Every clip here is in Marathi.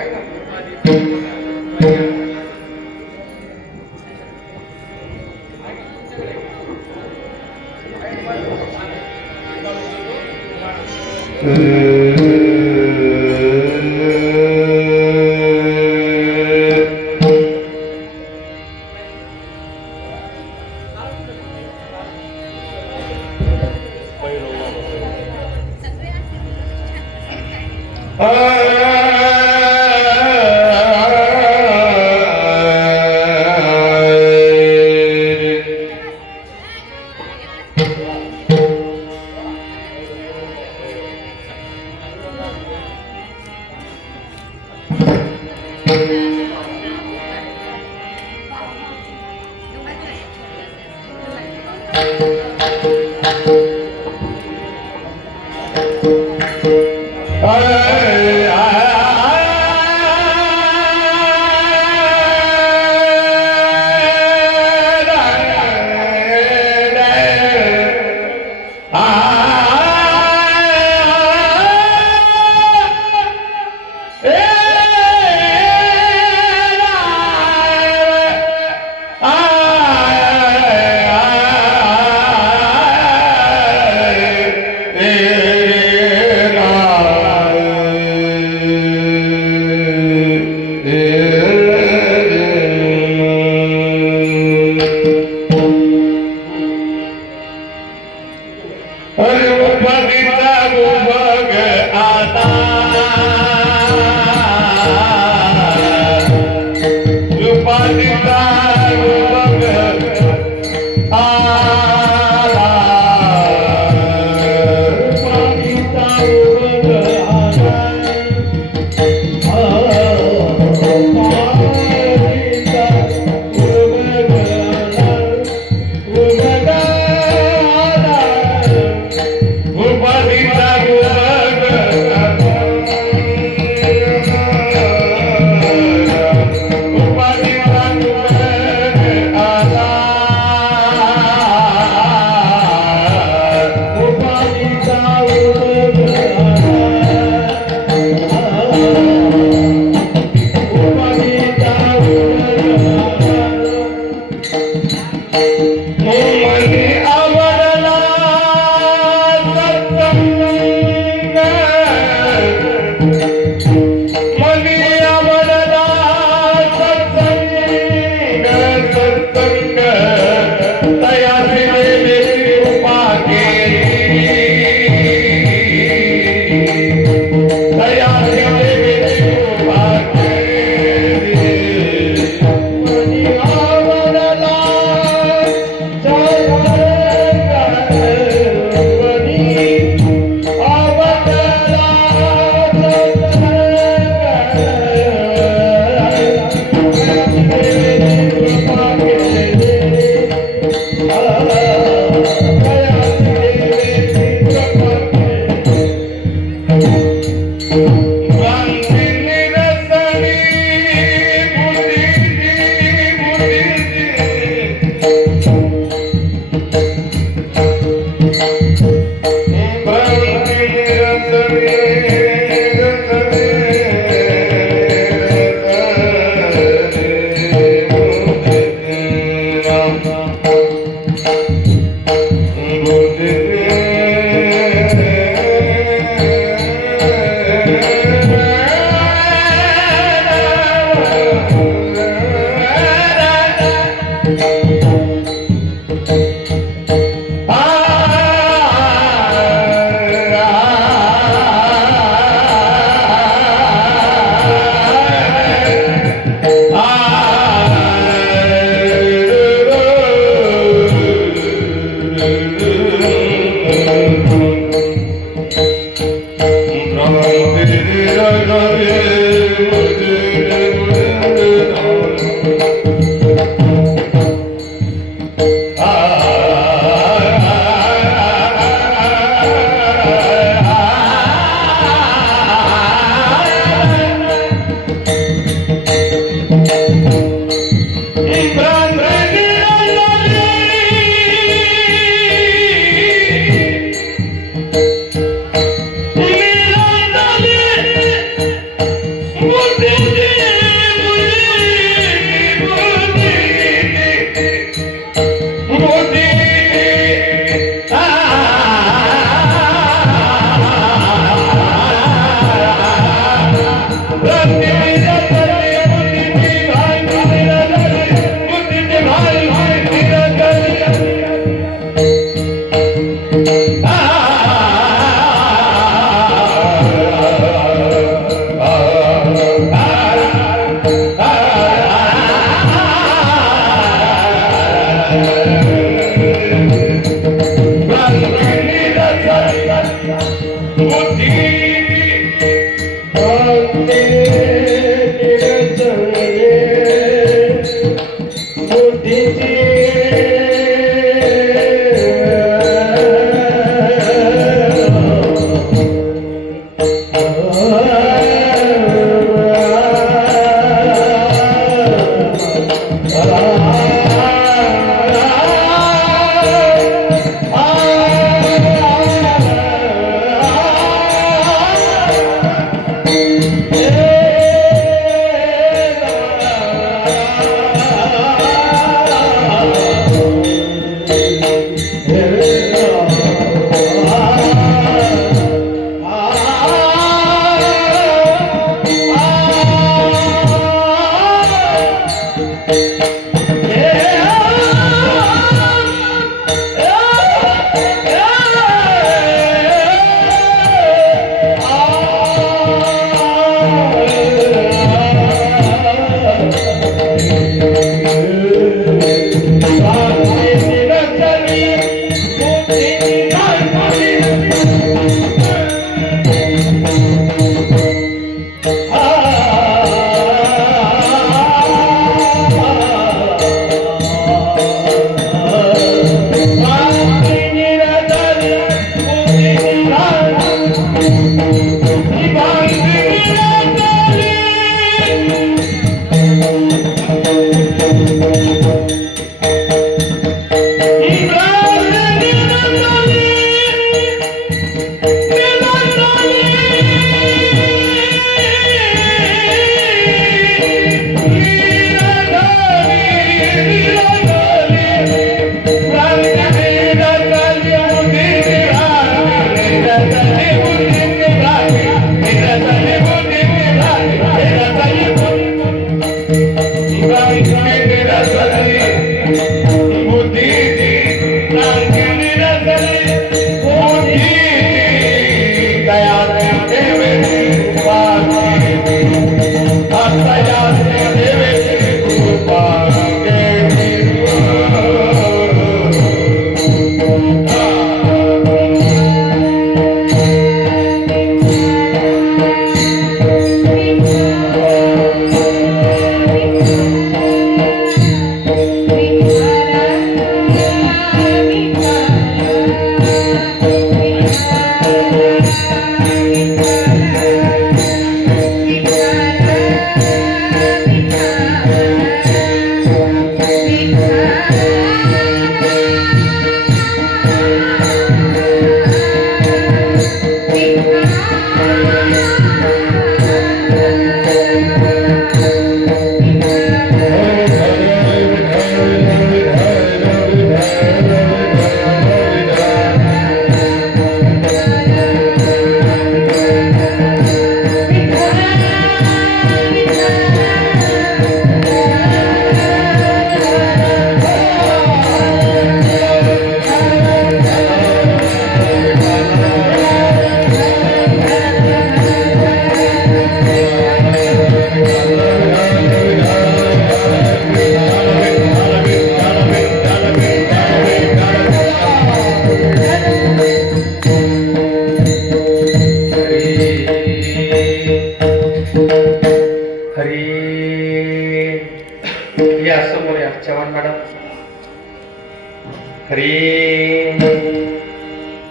Oh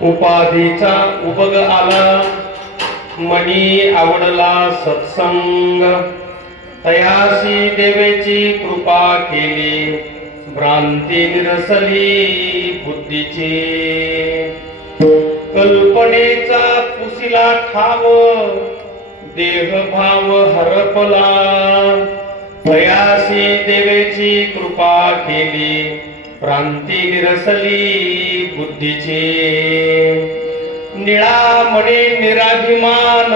उपाधीचा उबग आला मनी आवडला सत्संग तयासी देवेची कृपा केली भ्रांती निरसली बुद्धीची कल्पनेचा पुसिला ठाव देहभाव हरपला तयासी देवेची कृपा केली भ्रांती निरसली बुद्धीची निळामणी निराभिमान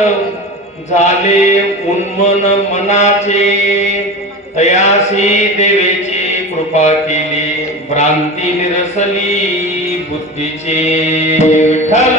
झाले उन्मन मनाचे तयासी देवेची कृपा केली भ्रांती निरसली बुद्धीची विठ्ठल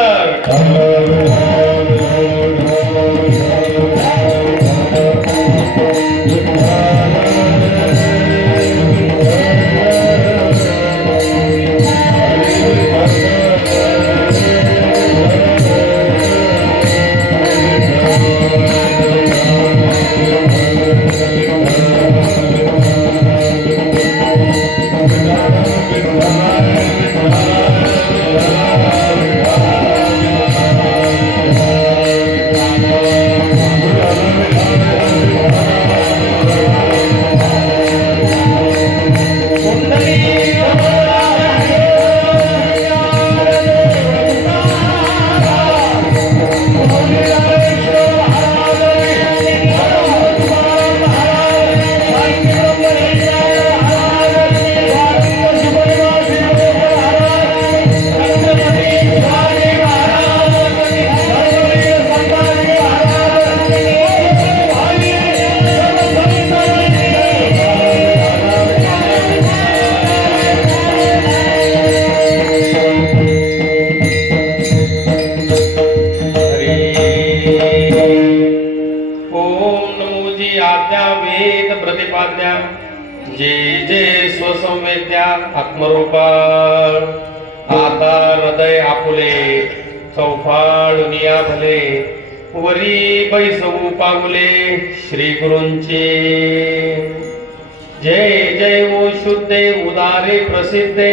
जे जे स्वसंवेद्या आत्मरूपा आता हृदय आपुले चौफाळुनिया भले वरी बैसवू पावले श्री गुरूंचे जय जय ओ शुद्धे उदारे प्रसिद्धे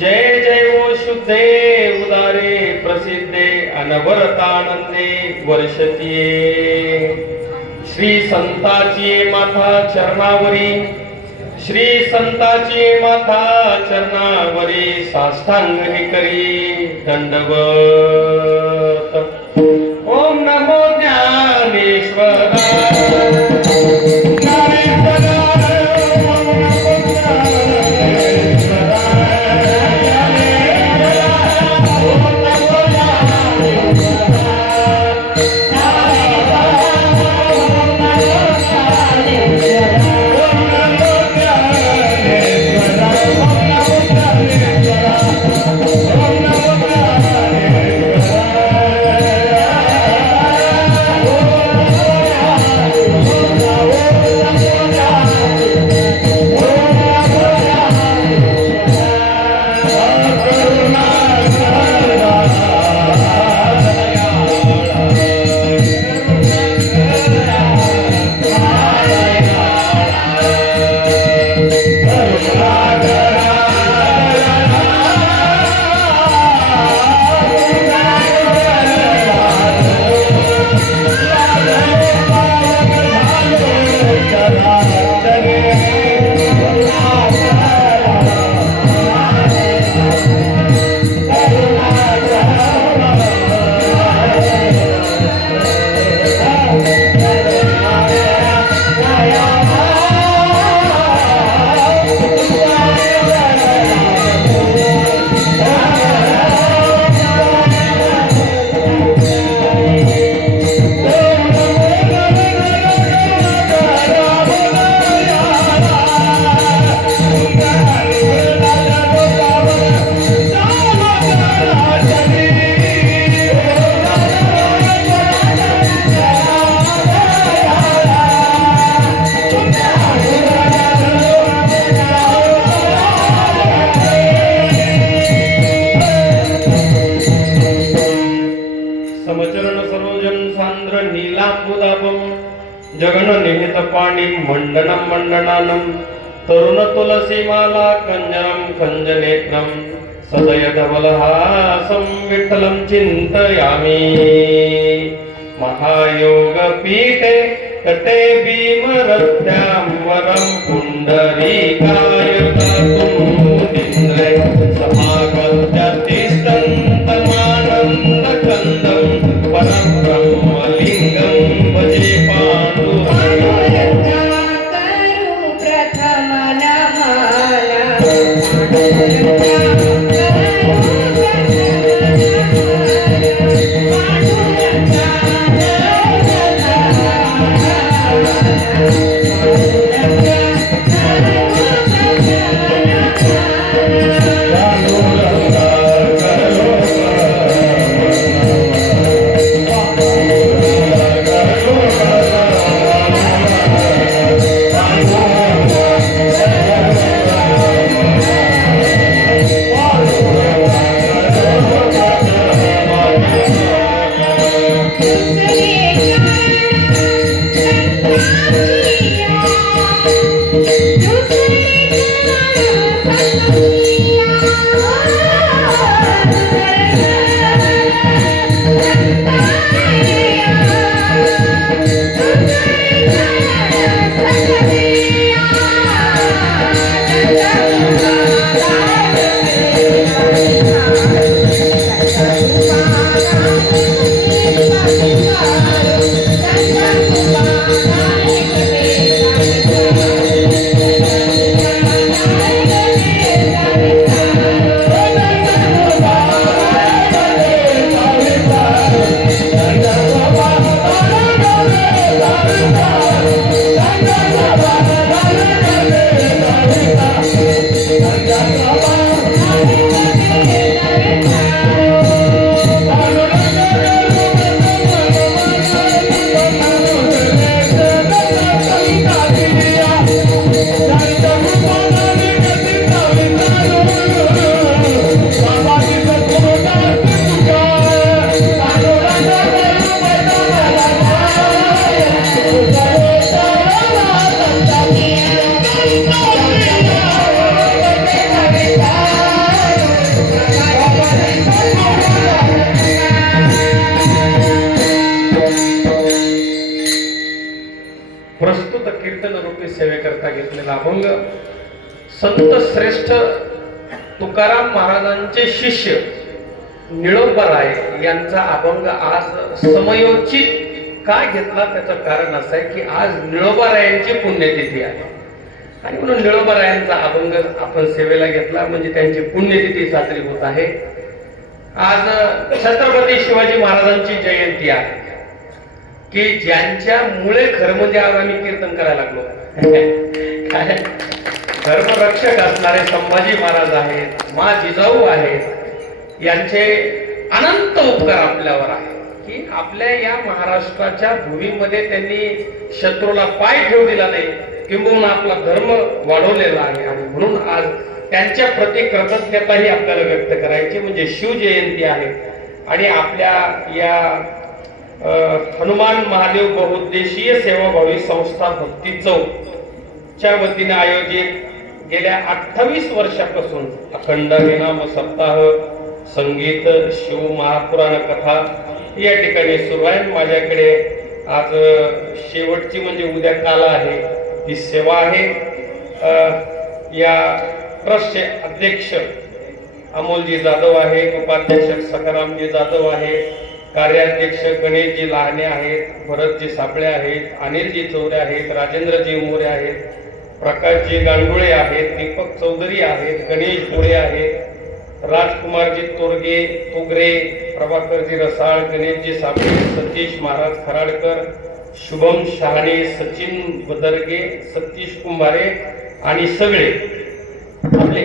जय जय ओ शुद्धे उदारे प्रसिद्धे अनवरतानंदे वर्षतीये श्री संताची माथा चरणावरी, श्री संताची माथा चरणावरी साष्टांग करी दंडवत। ओम नमो समचरण सरोजन सांद्र नीलांबुदाभं जगन निहित पाणी मंडनं मंडनानं तरुण तुलसी माला कंजरं कंजनेत्रं सदय धवलहासं विठ्ठलं चिन्तयामि। महायोग पीठे तटे भीमरथ्यां वरं पुण्डरीकाय दातुमिन्द्रे समागत्य तिष्ठन्तमानन्दकन्दं परब्रह्मलिङ्गं भजे पाण्डुरङ्गं। कीर्तन रूपी सेवेकरता घेतलेला अभंग संत श्रेष्ठ तुकाराम महाराजांचे शिष्य निळोबाराय यांचा अभंग आज समयोचित का घेतला त्याचं कारण असं आहे की आज निळोबारायांची पुण्यतिथी आहे आणि म्हणून निळोबारायांचा अभंग आपण सेवेला घेतला म्हणजे त्यांची पुण्यतिथी साजरी होत आहे। आज छत्रपती शिवाजी महाराजांची जयंती आहे की ज्यांच्यामुळे खरं म्हणजे आज आम्ही कीर्तन करायला लागलो काय धर्मरक्षक असणारे संभाजी महाराज आहेत, मा जिजाऊ आहेत, यांचे अनंत उपकार आपल्यावर आहे की आपल्या या महाराष्ट्राच्या भूमीमध्ये त्यांनी शत्रूला पाय ठेवू दिला नाही किंबहुना आपला धर्म वाढवलेला आहे आणि म्हणून आज त्यांच्या प्रति कृतज्ञताही आपल्याला व्यक्त करायची म्हणजे शिवजयंती आहे। आणि आपल्या या हनुमान महादेव बहुउद्देशीय सेवाभावी संस्था भक्ती चौक च्या वतीने आयोजित गेल्या 28 वर्षापासून अखंड हरिनाम सप्ताह, संगीत, शिव महापुराण कथा या ठिकाणी सुरू आहे। माझ्याकडे आज शेवटची म्हणजे उद्या काल आहे ही सेवा आहे। या ट्रस्टचे अध्यक्ष अमोलजी जाधव आहे, उपाध्यक्ष सखारामजी जाधव आहे, कार्याध्यक्ष गणेशजी लहाने आहेत, भरतजी सापळे आहेत, अनिलजी चौरे आहेत, राजेंद्रजी मोरे आहेत, प्रकाशजी गांडुळे आहेत, दीपक चौधरी आहेत, गणेश मोरे आहेत, राजकुमारजी तोगरे, प्रभाकरजी रसाळ, गणेशजी सापळे, सतीश महाराज खराडकर, शुभम शहाणे, सचिन बदरगे, सतीश कुंभारे आणि सगळे आपले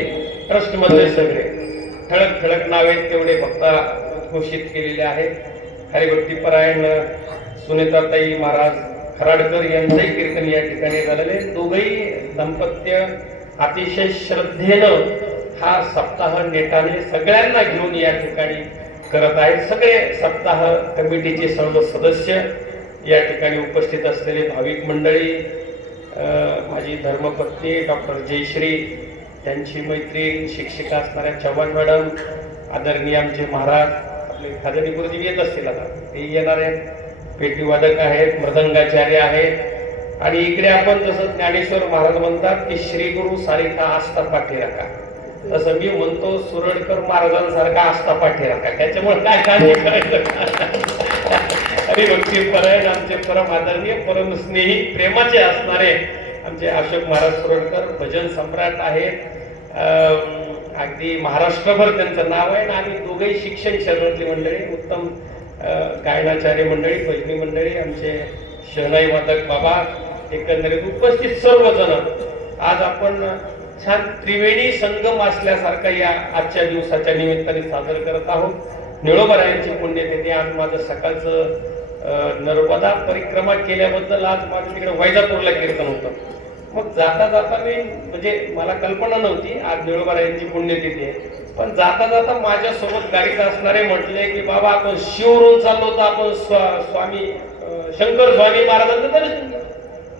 ट्रस्ट मधले सगळे ठळक ठळक नावे तेवढे भक्ता घोषित केलेले आहेत। हरिभक्तीपरायण सुनीताताई महाराज खराडकर यांचंही कीर्तन या ठिकाणी झालेले। दोघही दाम्पत्य अतिशय श्रद्धेनं हा सप्ताह नेटाने सगळ्यांना घेऊन या ठिकाणी करत आहेत। सगळे सप्ताह कमिटीचे सर्व सदस्य या ठिकाणी उपस्थित असलेले भाविक मंडळी, माझी धर्मपत्नी डॉक्टर जयश्री, त्यांची मैत्रीण शिक्षिका असणाऱ्या चव्हाण मॅडम, आदरणीय आमचे महाराज आपले खाजनी गुरुजी येत असतील आता ते येणार आहेत, पेटीवादक आहेत, मृदंगाचार्य आहेत आणि इकडे आपण जसं ज्ञानेश्वर महाराज म्हणतात की श्री गुरु सारिका आस्था पाठी राखा, तसं मी म्हणतो सुरडकर महाराजांसारखा आस्था पाठी राखा। त्याच्यामुळे काय काळजी करायचं हरिभक्तीपरायण आमचे परम आदरणीय परम स्नेही प्रेमाचे असणारे आमचे अशोक महाराज सुरडकर भजन सम्राट आहेत। अगदी महाराष्ट्रभर त्यांचं नाव आहे आणि आम्ही दोघेही शिक्षण क्षेत्रातली मंडळी, उत्तम गायनाचार्य मंडळी, भजनी मंडळी, आमचे शहनाई वादक बाबा, एकंदरीत उपस्थित सर्वजण आज आपण छान त्रिवेणी संगम असल्यासारखा या आजच्या दिवसाच्या निमित्ताने साजर करत आहोत। निळोबारायांची पुण्यतिथी आज माझं सकाळचं नर्मदा परिक्रमा केल्याबद्दल आज माझं तिकडे वैजापूरला कीर्तन होतं। मग जाता जाता मी म्हणजे मला कल्पना नव्हती आज निळोबारायांची पुण्यतिथी आहे, पण जाता जाता माझ्या सोबत गाडीत असणारे म्हटले की बाबा आपण शिवरून चाललो तर आपण स्वामी शंकर स्वामी महाराजांचं दर्शन घ्या।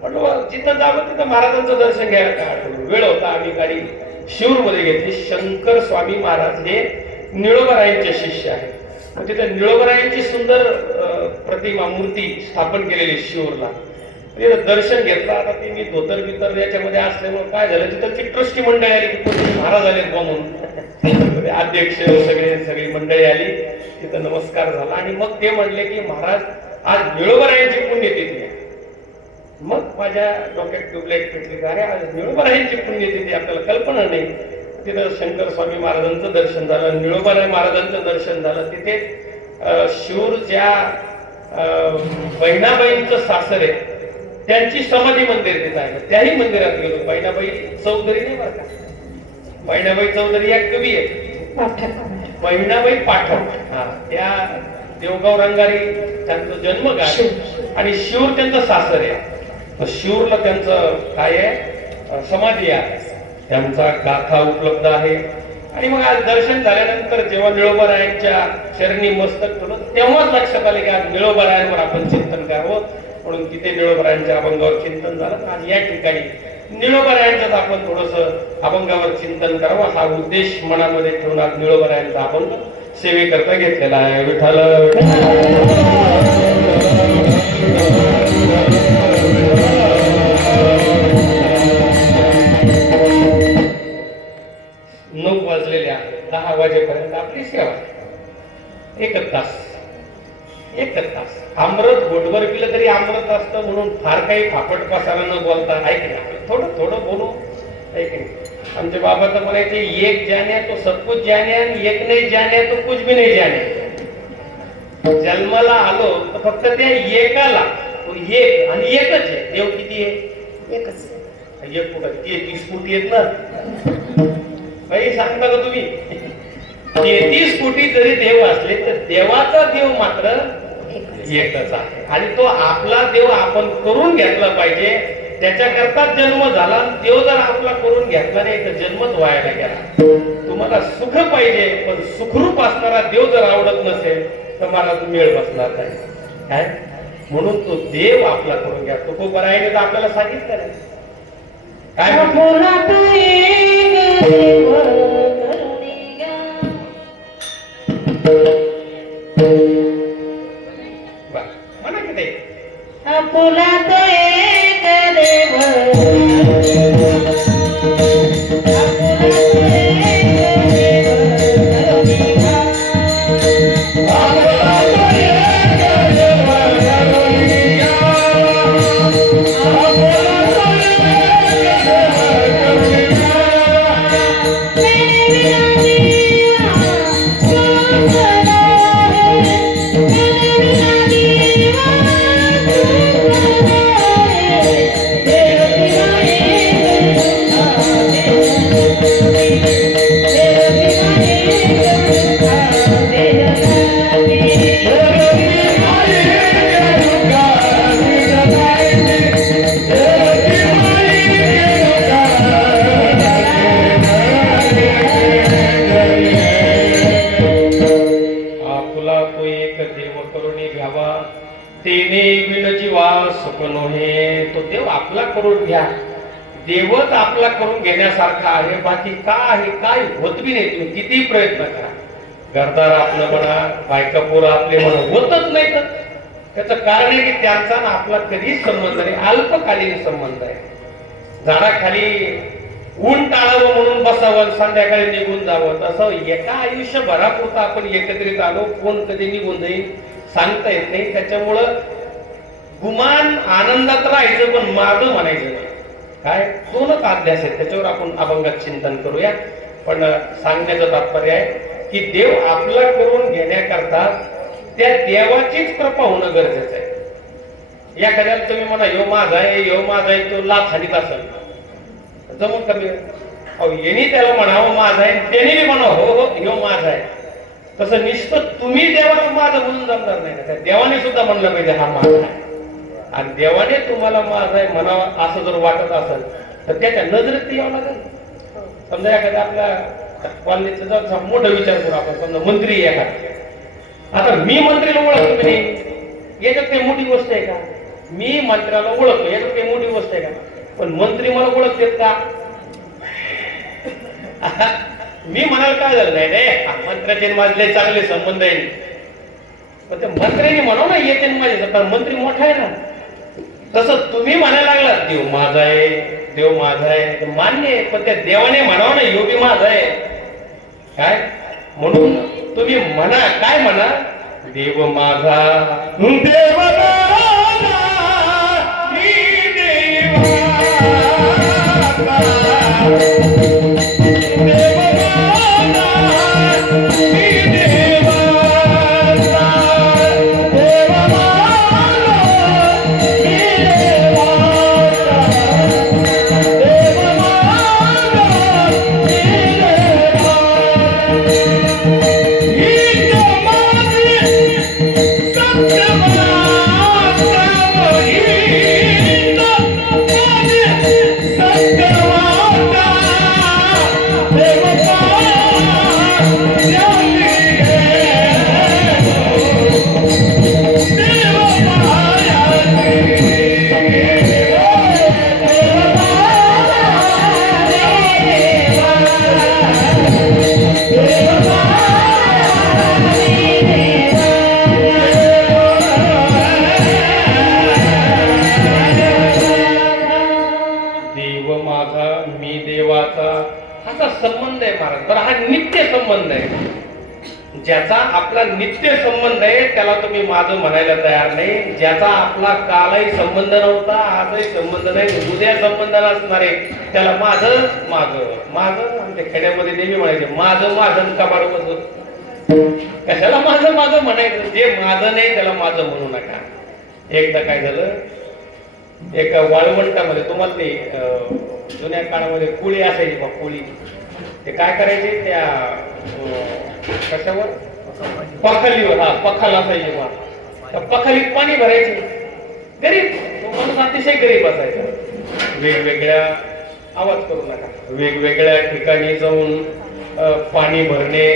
म्हटलं जिथं जावं तिथं महाराजांचं दर्शन घ्यायला काय वेळ होता, आम्ही गाडी शिरूरमध्ये घेतली। शंकर स्वामी महाराज हे निळोबारायांचे शिष्य आहेत। तिथे निळोबारायांची सुंदर प्रतिमा मूर्ती स्थापन केलेली शिरूरला, दर्शन घेतलं। आता ती मी धोतर बितर याच्यामध्ये असल्यामुळे काय झालं तिथं ट्रस्टी मंडळी आली की महाराज आले म्हणून अध्यक्ष सगळी मंडळी आली, तिथं नमस्कार झाला आणि मग ते म्हणले की महाराज आज निळोबारायांची पुण्यतिथी आहे। मग माझ्या डोक्यात ट्यूबलाईट पेटली का अरे आज निळोबारायांची पुण्यतिथी आपल्याला कल्पना नाही। तिथं शंकर स्वामी महाराजांचं दर्शन झालं, निळोबाराय महाराजांचं दर्शन झालं। तिथे शिरूर ज्या बहिणाबाईंचं सासर आहे त्यांची समाधी मंदिर तिथं आहे, त्याही मंदिरात गेलो। बहिणाबाई चौधरी नाही बरं का, बहिणाबाई चौधरी या कवी आहेत, बहिणाबाई पाठक, त्या देवगाव रंगारी त्यांचं जन्मगाव आणि शिरूर त्यांचं सासर आहे। शिरूरला त्यांचं काय आहे समाधी आहे, त्यांचा गाथा उपलब्ध आहे। आणि मग आज दर्शन झाल्यानंतर जेव्हा निळोबारायांच्या चरणी मस्तक ठेवलं तेव्हाच लक्षात आले की आज निळोबारायांवर आपण चिंतन करावं, म्हणून तिथे निळोबारायांच्या अभंगावर चिंतन झालं। आज या ठिकाणी निळोबारायांचं आपण थोडस अभंगावर चिंतन करावं हा उद्देश मनामध्ये ठेवून आज निळोबारायांचा अभंग सेवेकरता घेतलेला आहे। विठ्ठल विठ्ठल एकच तास. अमृत घोटभर पिलं तरी अमृत असतं, म्हणून फार काही फापट पसारा न बोलता ऐक ना, थोडं थोडं बोलू. ऐक ना, आमचे बाबा तर म्हणायचे एक जाने तो सब कुछ जाने, आणि एक नाही जाने तो कुछ भी नाही जाने. जन्माला आलो तर फक्त त्या एकाला, तो एक आणि एकच आहे. देव किती आहे? एकच. एक कुठं 30 कोटी आहेत ना, काही सांगता का तुम्ही? 33 कोटी जरी देव असले तर देवाचा देव मात्र एकच आहे. आणि तो आपला देव आपण करून घेतला पाहिजे, त्याच्याकरता जन्म झाला. देव जर आपला करून घेतला नाही तर जन्मच व्हायला गेला. तुम्हाला सुख पाहिजे, पण सुखरूप असणारा देव जर आवडत नसेल तर मला मेळ बसणार नाही. काय म्हणून तो देव आपला करून घ्या. तो खूप बरायने तर आपल्याला सांगितलं नाही काय म्हणा की ते फुलात एक देव तो देव आपला करून घ्या. देवच आपला करून घेण्यासारखा आहे, बाकी का आहे? काय होत बी नाही. तुम्ही किती प्रयत्न करा, घरदार आपलं म्हणा, बायका पोरं आपले म्हणा, होतच नाही. तर त्याचं कारण आहे की त्यांचा ना आपला कधीच संबंध नाही, अल्पकालीन संबंध आहे. झाडाखाली ऊन टाळावं म्हणून बसावं, संध्याकाळी निघून जावं, असं एका आयुष्यभरापुरता आपण एकत्रित आलो. कोण कधी निघून जाईल सांगता येत नाही. त्याच्यामुळं गुमान आनंदात राहायचं, पण माझं म्हणायचं नाही. काय दोनच अध्यास आहेत, त्याच्यावर आपण अभंगात चिंतन करूया. पण सांगण्याचं तात्पर्य आहे की देव आपला करून घेण्याकरता त्या देवाचीच कृपा होणं गरजेचं आहे. एखाद्याला तुम्ही म्हणा ह्यो माझा आहे, ह्यो माझा आहे, तो लाथ हानीत असेल, जमून कमी यांनी त्याला म्हणावं माझा आहे, त्यांनी बी म्हणावं हो हो ह्यो माझा आहे. तसं नुसतं तुम्ही देवाला माझं म्हणून जमणार नाही ना, देवाने सुद्धा म्हणलं पाहिजे हा माझा आहे. आणि देवाने तुम्हाला माझा आहे म्हणावं असं जर वाटत असेल तर त्याच्या नजरेत यावं लागेल. समजा एखाद्या आपल्या कॉलनीचा जर मोठा विचार करू आपण, समजा मंत्री एखादा, आता मी मंत्रीला ओळखतो नाही, याच्यात काही मोठी गोष्ट आहे का? मी मंत्र्याला ओळखतो, याच्यात काही मोठी गोष्ट आहे का? पण मंत्री मला ओळखतेत का? मी म्हणाल काय झालं नाही रे, मंत्र्याचे माझे चांगले संबंध आहे, पण त्या मंत्र्यांनी म्हणाव ना येते माझे, तर मंत्री मोठा आहे ना. तसं तुम्ही म्हणायला लागला देव माझा आहे, देव माझा आहे, मान्य आहे, पण त्या देवाने म्हणावं ना योगी माझा आहे. काय म्हणून तुम्ही म्हणा, काय म्हणा, देव माझा, देव माझा, मी देवाचा असा संबंध आहे महाराज. बरं, हा नित्य संबंध आहे. ज्याचा आपला नित्य संबंध आहे त्याला तुम्ही माझं म्हणायला तयार नाही. ज्याचा आपला कालही संबंध नव्हता, आजही संबंध नाही, उद्या संबंध नसणार आहे, त्याला माझं माझं माझं. आमच्या खेड्यामध्ये नेहमी म्हणायचे माझं माझं कबाड बसत. कशाला माझं माझं म्हणायचं? जे माझं नाही त्याला माझं म्हणू नका. एकदा काय झालं, एका वाळवंटामध्ये, तुम्हाला ते जुन्या काळामध्ये कुळी असायची बा, कुळी. ते काय करायचे त्या कशावर, पखालीवर, हा पखाल असायचे बा, त्या पखालीत पाणी भरायचे. गरीब तो माणूस अतिशय गरीब असायचा. वेगवेगळ्या, आवाज करू नका, वेगवेगळ्या ठिकाणी जाऊन पाणी भरणे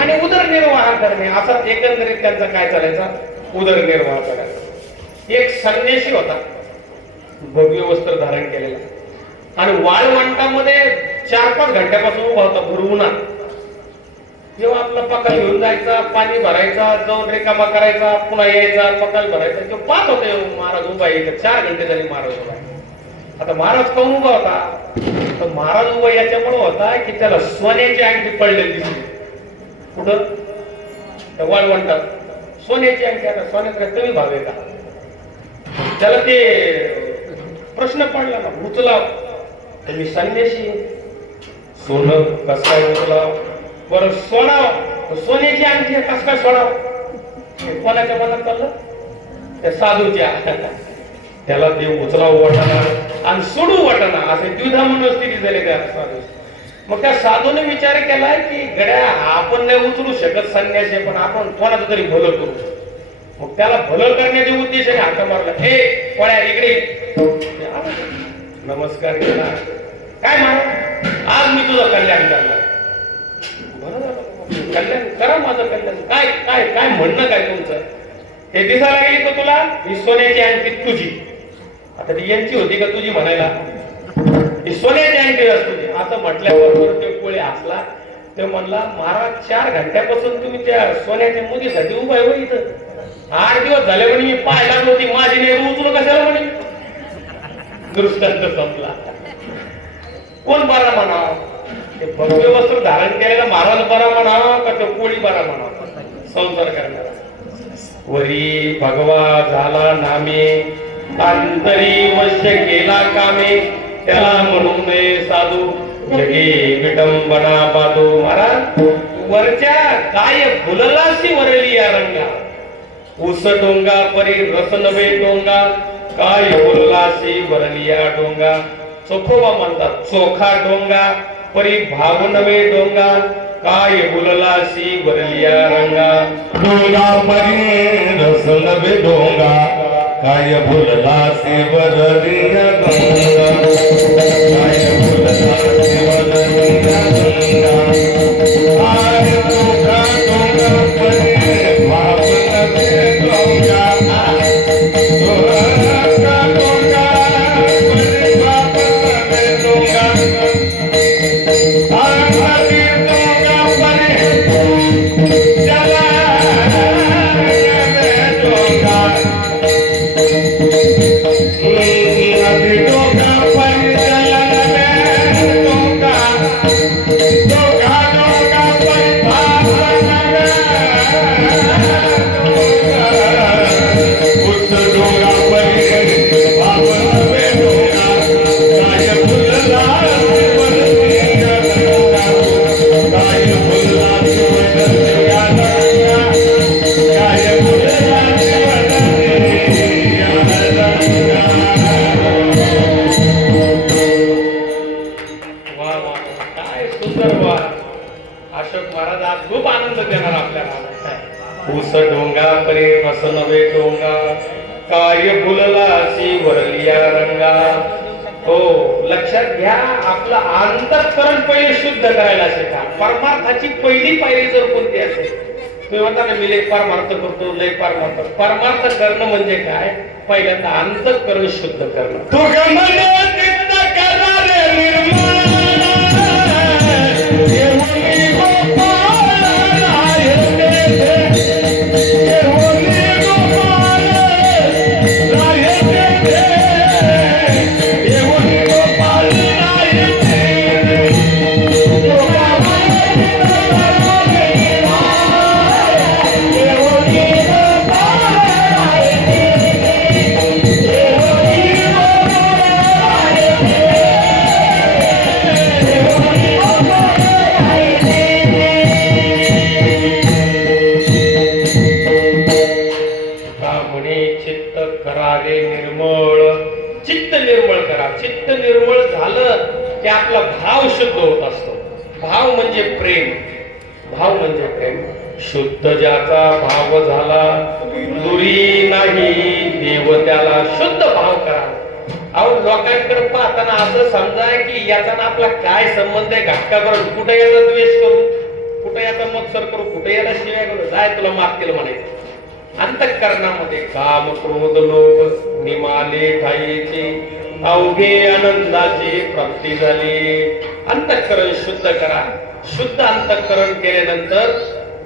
आणि उदरनिर्वाह करणे, असा एकंदरीत त्यांचा काय चालायचा, उदरनिर्वाह करायचा. एक संन्यासी होता, भव्य वस्त्र धारण केलेला, आणि वाळवंटामध्ये 4-5 घंट्यापासून उभा होता भरवूनात. जेव्हा आपला पकाल घेऊन जायचा, पाणी भरायचा, जाऊन रिकामा करायचा, पुन्हा यायचा, पकाल भरायचा. तो पाहत होते महाराज उभा आहे, 4 घंटे झाले महाराज उभा. आता महाराज कोण उभा होता? तर महाराज उभा याच्यामुळे होता की त्याला सोन्याची अंगठी पडलेली दिसली. कुठं? त्या वाळवंटात सोन्याची अंगठी. आता सोन्याचा कमी भाव आहे का? त्याला ते प्रश्न पडला ना, उचला. तर मी संन्यासी, सोनं कस काय उचलाव? बरं सोडाव, सोन्याची अंगठी कस काय सोडाव? कोणाच्या मनात चाललं? त्या साधूच्या. त्याला ते उचलाव वाटाणा आणि सोडू वाटाणा, असे द्विधा मनस्थिती झाली त्या साधू. मग त्या साधूने विचार केला की गड्या आपण नाही उचलू शकत संन्यासी, पण आपण कोणाचं तरी भलं करू. मग त्याला भलं करण्याच्या उद्देशाने हात मारला. हे पळ्या इकडे. नमस्कार केला. काय महाराज, आज मी तुझं कल्याण करणार. बरं झालं, कल्याण करा माझं कल्याण. काय काय काय म्हणणं काय तुमचं? हे दिसायला गेली तर तुला ही सोन्याची अंगठी तुझी. आता ती यांची होती का तुझी म्हणायला? ही सोन्याची अंगठी तुझी असं म्हटल्याबरोबर ते कोळी हसला. ते म्हणला महाराज 4 घंट्यापासून तुम्ही त्या सोन्याच्या मुलीसाठी उभा आहे हो इथं. 8 दिवस झाले म्हणे मी पाहायला नव्हती, माझी नाही उचलू कशाला म्हणे. दृष्टांत संपला. कोण बरा म्हणा? ते भव्य वस्त्र धारण केलेला महाराज बरा म्हणा का तो कोळी बरा म्हणा संसार करणारा? वरी भगवा झाला नामे, अंतरी वश्य केला कामे, त्याला म्हणू नये साधू, जगे विडंबना बाधू. महाराज वरच्या काय फुललाशी वरली या रंगा, उस डोंगा परी रस नवे डोंगा, काय फुललाशी वरली या डोंगा. चोखोबा म्हणतात चोखा डोंगा परी भाव नवे डोंगा, काय फुललाशी वरलिया रंगा. डोंगा परी रस नवे डोंगा, काय फुललाशी वरलिया डोंगा, काय फुललाशी वरलिया डोंगा. काय चोखा डोंगा परी भाव नवे डोंगा, चोखा डोंगा परी भाव नवे डोंगा. अशोक महाराज आज खूप आनंद देणार आपल्याला. ऊस डोंगा परी रस नवे डोंगा, काय फुललाशी वरलिया रंगा. हो लक्षात घ्या, आपलं अंतःकरण पहिले शुद्ध करायला शिका. परमार्थाची पहिली पायरी जर कोणती असेल, तुम्ही म्हणता ना मी लय परमार्थ करतो, लय परमार्थ. परमार्थ करणं म्हणजे काय? पहिल्यांदा अंतःकरण शुद्ध करणं. चित्त निर्मळ झालं की आपला भाव शुद्ध होत असतो. भाव म्हणजे प्रेम, भाव म्हणजे प्रेम. शुद्ध ज्याचा भाव झाला दुरी नाही देव त्याला शुद्ध भाव करा. अहो लोकांकडे पाहताना असं समजा की याचा ना आपला काय संबंध आहे, घटका करून कुठे याचा द्वेष करू, कुठे याचा मत्सर करू, कुठे याला शिवाय करू, जाय तुला माफ केलं म्हणायचं. अंतःकरणामध्ये काम क्रोध लोभ निमाले ठाईचे अवघे आनंदाची प्राप्ती झाली. अंतःकरण शुद्ध करा. शुद्ध अंतःकरण केल्यानंतर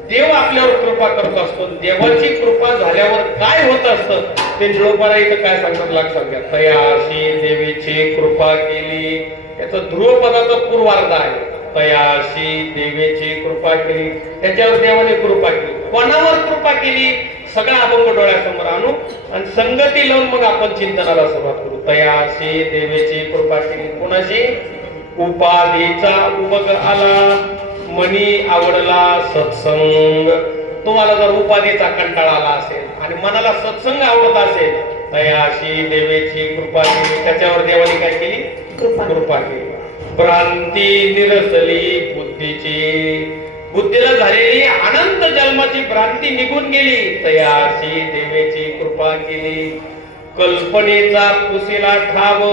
देव आपल्यावर कृपा करत असतो. देवाची कृपा झाल्यावर काय होत असतं ते निळोबाला इथं काय सांगतात लक्षात घ्या. तयाशी देवीची कृपा केली, याचं ध्रुवपदाचं पूर्वार्ध आहे. तयाशी देवीची कृपा केली, त्याच्यावर देवाने कृपा केली. कोणावर कृपा केली सगळा अभंग डोळ्यासमोर आणू आणि संगती लावून मग आपण चिंतनाला सुरुवात करू. तयाशी देवीची कृपा केली. कोणाशी? उपाधीचा उमग आला मनी आवडला सत्संग. तुम्हाला जर उपाधीचा कंटाळा आला असेल आणि मनाला सत्संग आवडत असेल, तयाशी देवीची कृपा केली, त्याच्यावर देवाने काय केली? कृपा केली. भ्रांती निरसली बुद्धीची, बुद्धीला झालेली अनंत जन्माची भ्रांती निघून गेली, तयाशी देवीची कृपा केली. कल्पनेचा पुसीला ठाव,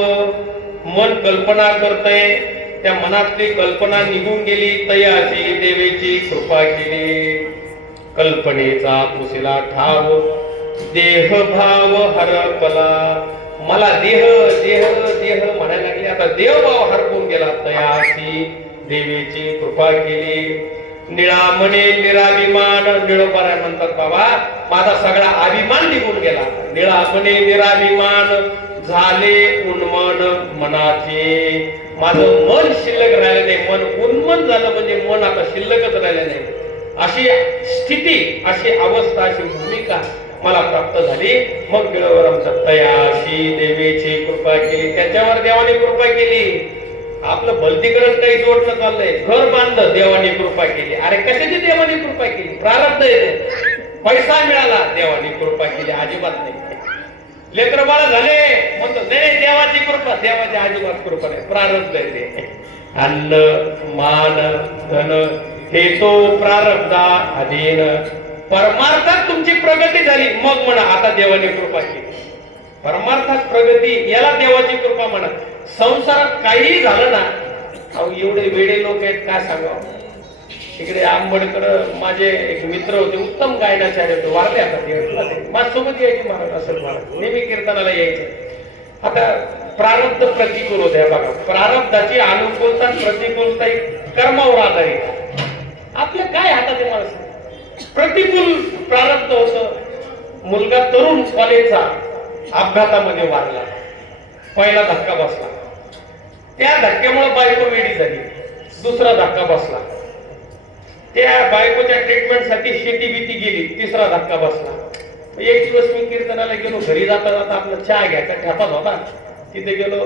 मन कल्पना करतय, त्या मनातली कल्पना निघून गेली, तयाशी देवीची कृपा केली. कल्पनेचा पुसीला ठाव देह भाव हरपला, मला देह देह देह म्हणायला लागले, आता देवभाव हरपून गेला, तयाशी देवीची कृपा केली. निळामणे निराभिमान, निळोबारा म्हणतात बाबा माझा सगळा अभिमान निघून गेला. निळामणे निराभिमान झाले उन्मन मनाचे, माझं मन शिल्लक राहिलं नाही. मन उन्मन झालं म्हणजे मन आता शिल्लकच राहिलं नाही. अशी स्थिती, अशी अवस्था, अशी भूमिका मला प्राप्त झाली. मग निळोबारांचा तयाशी देवीची कृपा केली, त्याच्यावर देवाने कृपा केली. आपलं भलतीकडे काही जोडणं चाललंय, घर बांधलं देवाने कृपा केली. अरे कशाची देवाने कृपा केली? प्रारब्ध येते. पैसा मिळाला देवाने कृपा केली? अजिबात नाही. लेकर बाळ झाले म्हणतो नाही देवाची कृपा, देवाची अजिबात कृपा नाही, प्रारब्ध येते. अन्न मान धन हे तो प्रारब्धा अधीन. परमार्थात तुमची प्रगती झाली मग म्हणा आता देवाने कृपा केली. परमार्थात प्रगती याला देवाची कृपा म्हणा. संसारात काहीही झालं ना, अहो एवढे वेडे लोक आहेत काय सांगावं. तिकडे आंबडकर माझे एक मित्र होते, उत्तम गायनाचार्य होते, वारले आता. माझ्यासोबत यायचे महाराज, असं महाराज नेहमी कीर्तनाला यायचे. आता प्रारब्ध प्रतिकूल होते बघा. प्रारब्धाची अनुकूलता प्रतिकूलता कर्मावर आधारित. आपल्या काय हातात आहे मला सांग. प्रतिकूल प्रारब्ध होतं. मुलगा तरुण कॉलेजचा अपघातामध्ये वारला, पहिला धक्का बसला, त्या धक्क्यामुळे बायको वेडी झाली. दुसरा धक्का बसला, त्या बायकोच्या ट्रीटमेंटसाठी शेती बीती गेली. तिसरा धक्का बसला. एक दिवस मी कीर्तनाला गेलो, घरी जाता जाता आपला चहा घ्यायचा ठेपात होता, तिथे गेलो.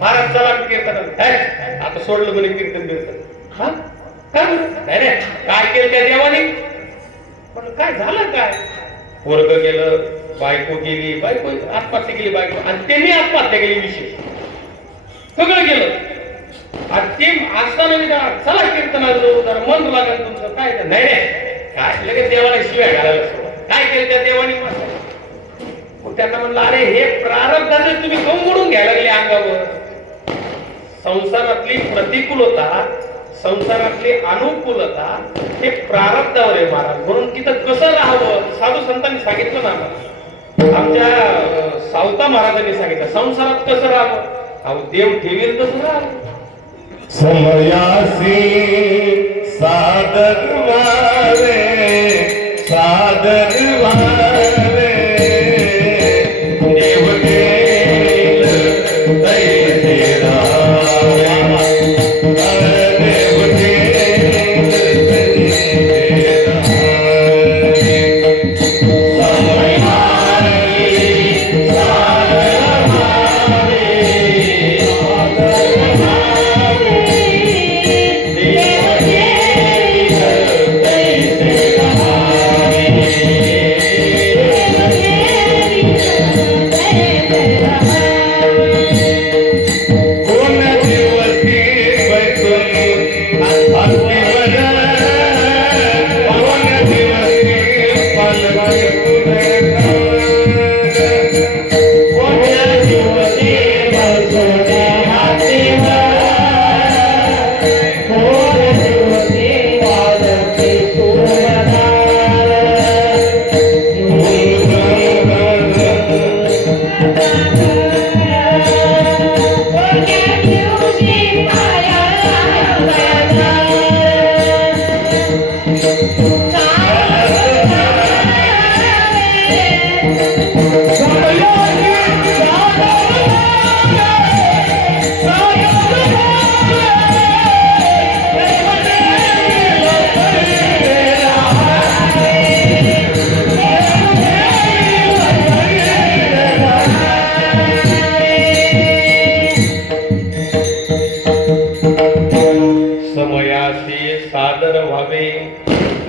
महाराज चला कीर्तनाला. आता सोडलं म्हणे कीर्तन बिर्तन. हा काय नाही काय केलं त्या देवाने? पण काय झालं काय? वर्ग गेलं, बायको गेली, बायको आत्महत्या केली बायको, आणि त्यांनी आत्महत्या केली. विशेष सगळं गेलं. आणि ते असताना मी चला कीर्तनाला जाऊ, जरा मन लागेल तुमचं. काय नाही काय लगेच देवाला शिव्या घालायला सुरुवात. काय केलं त्या देवाने? मग त्यांना म्हणलं अरे हे प्रारब्धाचे तुम्ही गंगडून घ्यायला लागले अंगावर. संसारातली प्रतिकूलता, संसारातली अनुकूलता हे प्रारब्धावर आहे महाराज. म्हणून तिथं कसं राहावं साधू संतांनी सांगितलं ना आम्हाला. आमच्या सावता महाराजांनी सांगितलं संसारात कसं राहावं. अहो देव ठेवील कसं राहावं. समयासी सादर वारे सादर वारे देव देईल तैसे रामा. देव देईल तैसे रामा.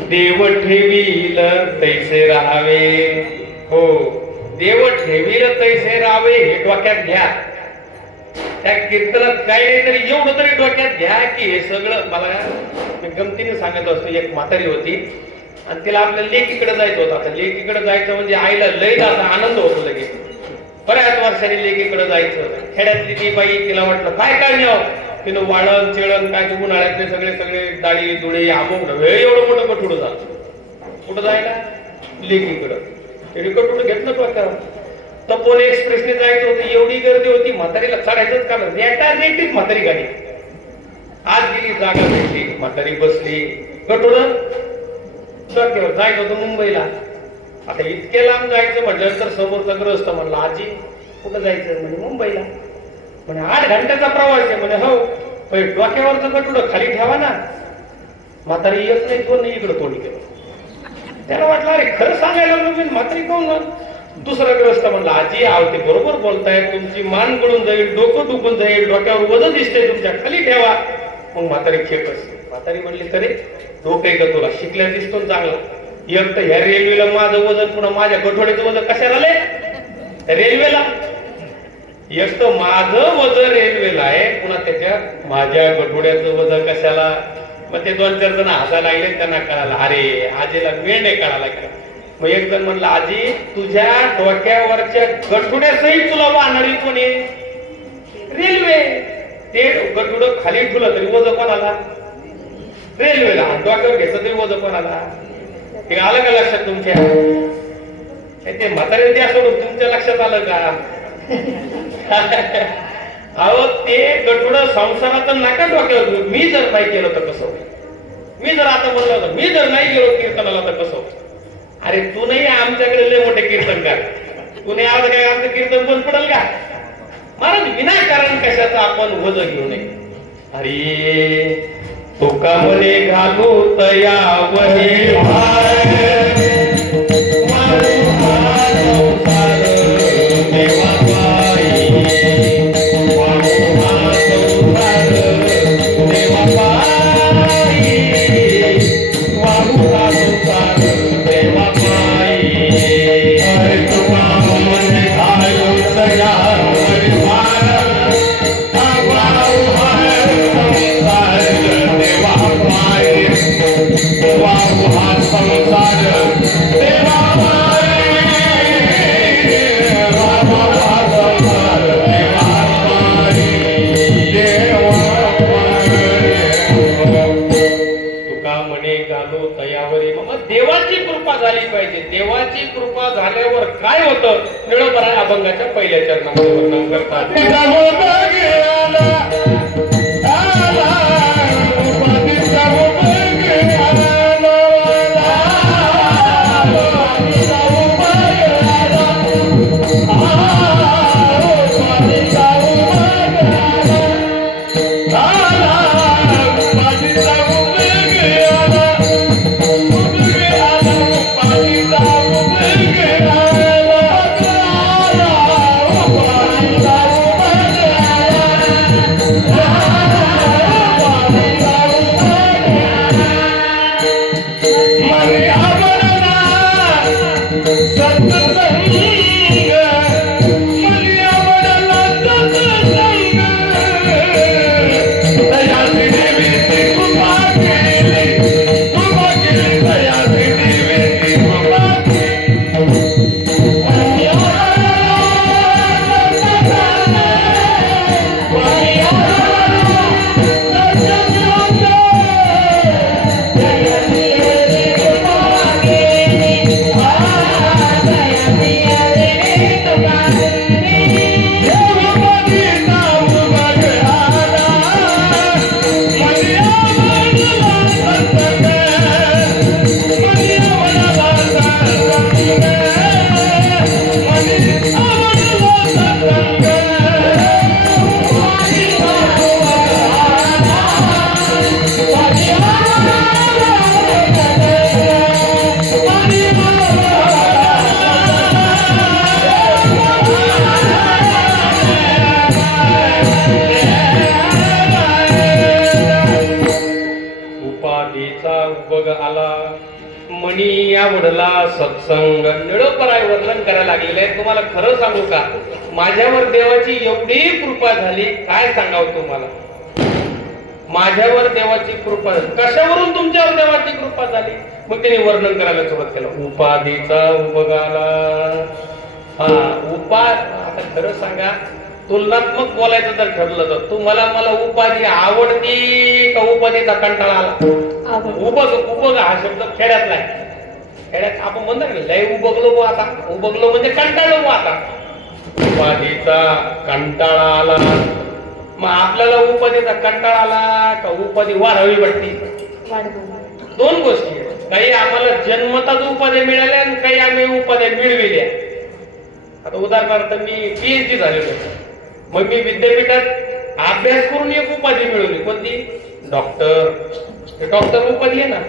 देव ठेवील तैसे राहावे. हो, देव ठेवील तैसे राहावे हे डोक्यात घ्या. त्या कीर्तनात काय नाही तरी एवढं तरी डोक्यात घ्या की हे सगळं मला मी गमतीने सांगत असतो. एक म्हातारी होती आणि तिला आपल्या लेकीकडे जायचं होतं. आता लेकीकडे जायचं म्हणजे आईला लय असा आनंद होतो लगेच. बऱ्याच वर्षांनी लेकीकडे जायचं. खेड्यातली ती बाई तिला म्हटलं काय काय न्याव. तिनं वाळण चेळण काय उन्हाळ्यातले सगळे सगळे डाळी दुळे अमुक वेळ एवढं मोठं कठुडं जातं. कुठं जायला लेकीकडं. तेवढी कठुडं घेतलं डोक्यावर. तपोन एक्सप्रेसने जायचं होतं. एवढी गर्दी होती म्हातारीला चढायचंच काम रेटीच म्हातारी गाडी. आज गेली जागा भेटली म्हातारी बसली. कठुडं डोक्यावर जायचं होतं मुंबईला. आता इतके लांब जायचं म्हटलं तर समोरचा ग्रस्त म्हणला आजी कुठं जायचं म्हणजे मुंबईला. म्हणे 8 घंट्याचा प्रवास आहे. म्हणे हो पण डोक्यावरचं कटुडं खाली ठेवा ना. म्हातारी येत नाही तो नाही इकडं तोंड केलं. त्याला वाटलं अरे खरं सांगायला मी म्हातारी कोण. दुसरा ग्रस्त म्हणला आजी आवते बरोबर बोलताय. तुमची मान गळून जाईल डोकं दुखून जाईल डोक्यावर वजन दिसतंय तुमच्या खाली ठेवा. मग म्हातारी खेपस. म्हातारी म्हणली तरी डोकं आहे का तुला शिकल्या दिसतो चांगला. एक तर ह्या रेल्वेला माझं वजन पुन्हा माझ्या गठोड्याचं वजन कशाला आलंय रेल्वेला. एक तर माझं वजन रेल्वेला आहे पुन्हा त्याच्यात माझ्या गठोड्याचं वजन कशाला. मग ते 2-4 जण हसायला लागले. त्यांना कळालं अरे आजीला वेळ नाही कळाला का. मग एक जण म्हणलं आजी तुझ्या डोक्यावरच्या गठोड्यासहित तुला वाहणारी कोणी रेल्वे. ते गठोडं खाली ठेवलं तरी वजन कोणाला रेल्वेला. डोक्यावर घेतलं तरी वजन कोणाला. ते आलं का लक्षात तुमच्या. ते म्हातारे द्या सोडून तुमच्या लक्षात आलं का. अहो ते गठुडं संसाराचं नका डोक्यावर. मी जर नाही केलं तर कसं. मी जर आता म्हणलं होतं मी जर नाही गेलो कीर्तनाला तर कसं. अरे तू नाही आमच्याकडे लय मोठे कीर्तनकार. तू नाही आलं काय आमचं कीर्तन बंद पडेल का. महाराज विनाकारण कशाचं आपण वज घेऊ नये. अरे तुका म्हणे घालू तयावरी देवाची कृपा झाली पाहिजे. देवाची कृपा झाल्यावर काय होतं निळोबरा अभंगाच्या पहिल्या चरणामध्ये वर्णन करतात. मनी आवडला सत्संग. निळोपराय वर्णन करायला लागलेले आहे. तुम्हाला खरं सांगू का, माझ्यावर देवाची एवढी कृपा झाली, काय सांगावं तुम्हाला. माझ्यावर देवाची कृपा झाली. कशावरून तुमच्यावर देवाची कृपा झाली? मग त्यांनी वर्णन करायला सुरुवात केलं. उपाधीचा उपगाला. हा आता खरं सांगा, तुलनात्मक बोलायचं जर ठरलं तर तुम्हाला मला उपाधी आवडती का उपाधीचा कंटाळा आला? उपग हा शब्द खेड्यातला आहे. खेड्यात आपण म्हणतो ना, लय उबगलो बो आता. उबगलो म्हणजे कंटाळलो बो आता. उपाधीचा कंटाळा आला. मग आपल्याला उपाधीचा कंटाळा आला का उपाधी वाढावी वाटती? दोन गोष्टी आहेत. काही आम्हाला जन्मताच उपाध्या मिळाल्या आणि काही आम्ही उपाध्या मिळविल्या. आता उदाहरणार्थ मी PhD झालेलो, मग मी विद्यापीठात अभ्यास करून एक उपाधी मिळवली. कोणती? डॉक्टर. डॉक्टर उपाधी आहे ना.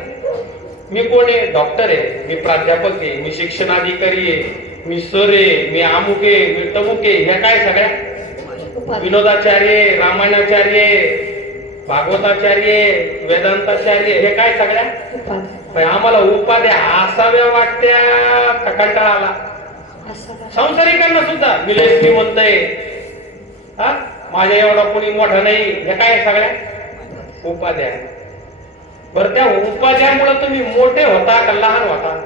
मी कोण आहे? डॉक्टर आहे. मी प्राध्यापक आहे. मी शिक्षणाधिकारी आहे. मी सर आहे. मी अमुक आहे. मी तमुक आहे. ह्या काय सगळ्या विनोदाचार्य, रामायणाचार्य, भागवताचार्य, वेदांताचार्य, हे काय सगळ्या आम्हाला उपाध्या असाव्या वाटत्या का कंटाळा आला? संसारिकांना सुद्धा मी लय श्रीमंत आहे, माझ्या एवढा कोणी मोठा नाही, हे काय सगळ्या उपाध्या. बरं, त्या उपाध्यामुळे तुम्ही मोठे होता का लहान होता?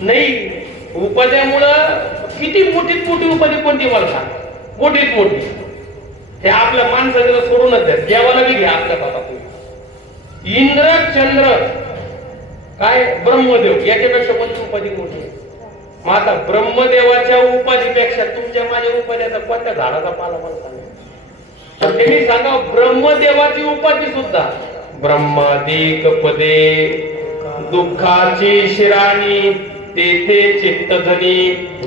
नाही. उपाध्यामुळं किती मोठीत मोठी उपाधी कोणती मला सांग? मोठीत मोठी. हे आपल्या माणसाला सोडूनच द्या, देवाला बी घ्या आपल्या हातात. इंद्र, चंद्र, काय ब्रह्मदेव, याच्यापेक्षा कोणती उपाधी मोठी? मग आता ब्रह्मदेवाच्या उपाधीपेक्षा तुमच्या माझ्या उपाध्याचा कोणत्या झाडाचा पाला मला सांगा. त्यांनी सांगा, ब्रह्मदेवाची उपाधी सुद्धा ब्रह्मादिक पदे दुःखाची शिराणी तेथे चित्तधनी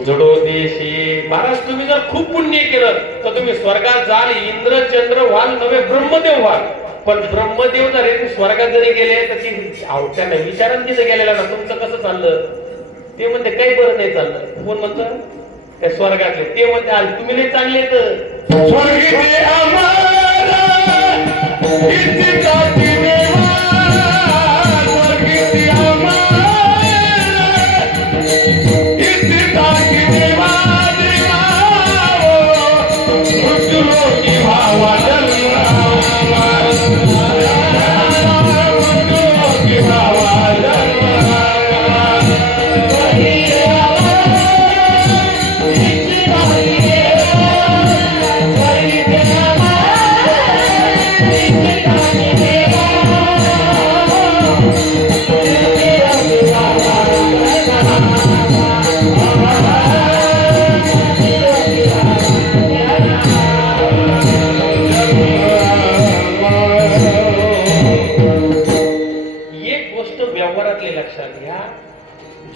जडो देशी. महाराज, तुम्ही जर खूप पुण्य केलं तर तुम्ही स्वर्गात जाल, इंद्र चंद्र व्हाल, नवे ब्रह्मदेव व्हाल. पण ब्रह्मदेव जर स्वर्गात जरी गेले तर ती त्यांना विचारण तिथे गेलेला ना, तुमचं कसं चाललं? ते म्हणते काही बरं नाही चाललं. कोण म्हणतं? त्या स्वर्गातले. ते म्हणते तुम्ही नाही चांगले तर स्वर्गीय आम्हाला इतकी काठी देवा. स्वर्गीय आम्हाला इतकी काठी देवा. देवा मृत्यूलोकी व्हावा जन्म. मृत्यूलोकी व्हावा जन्म.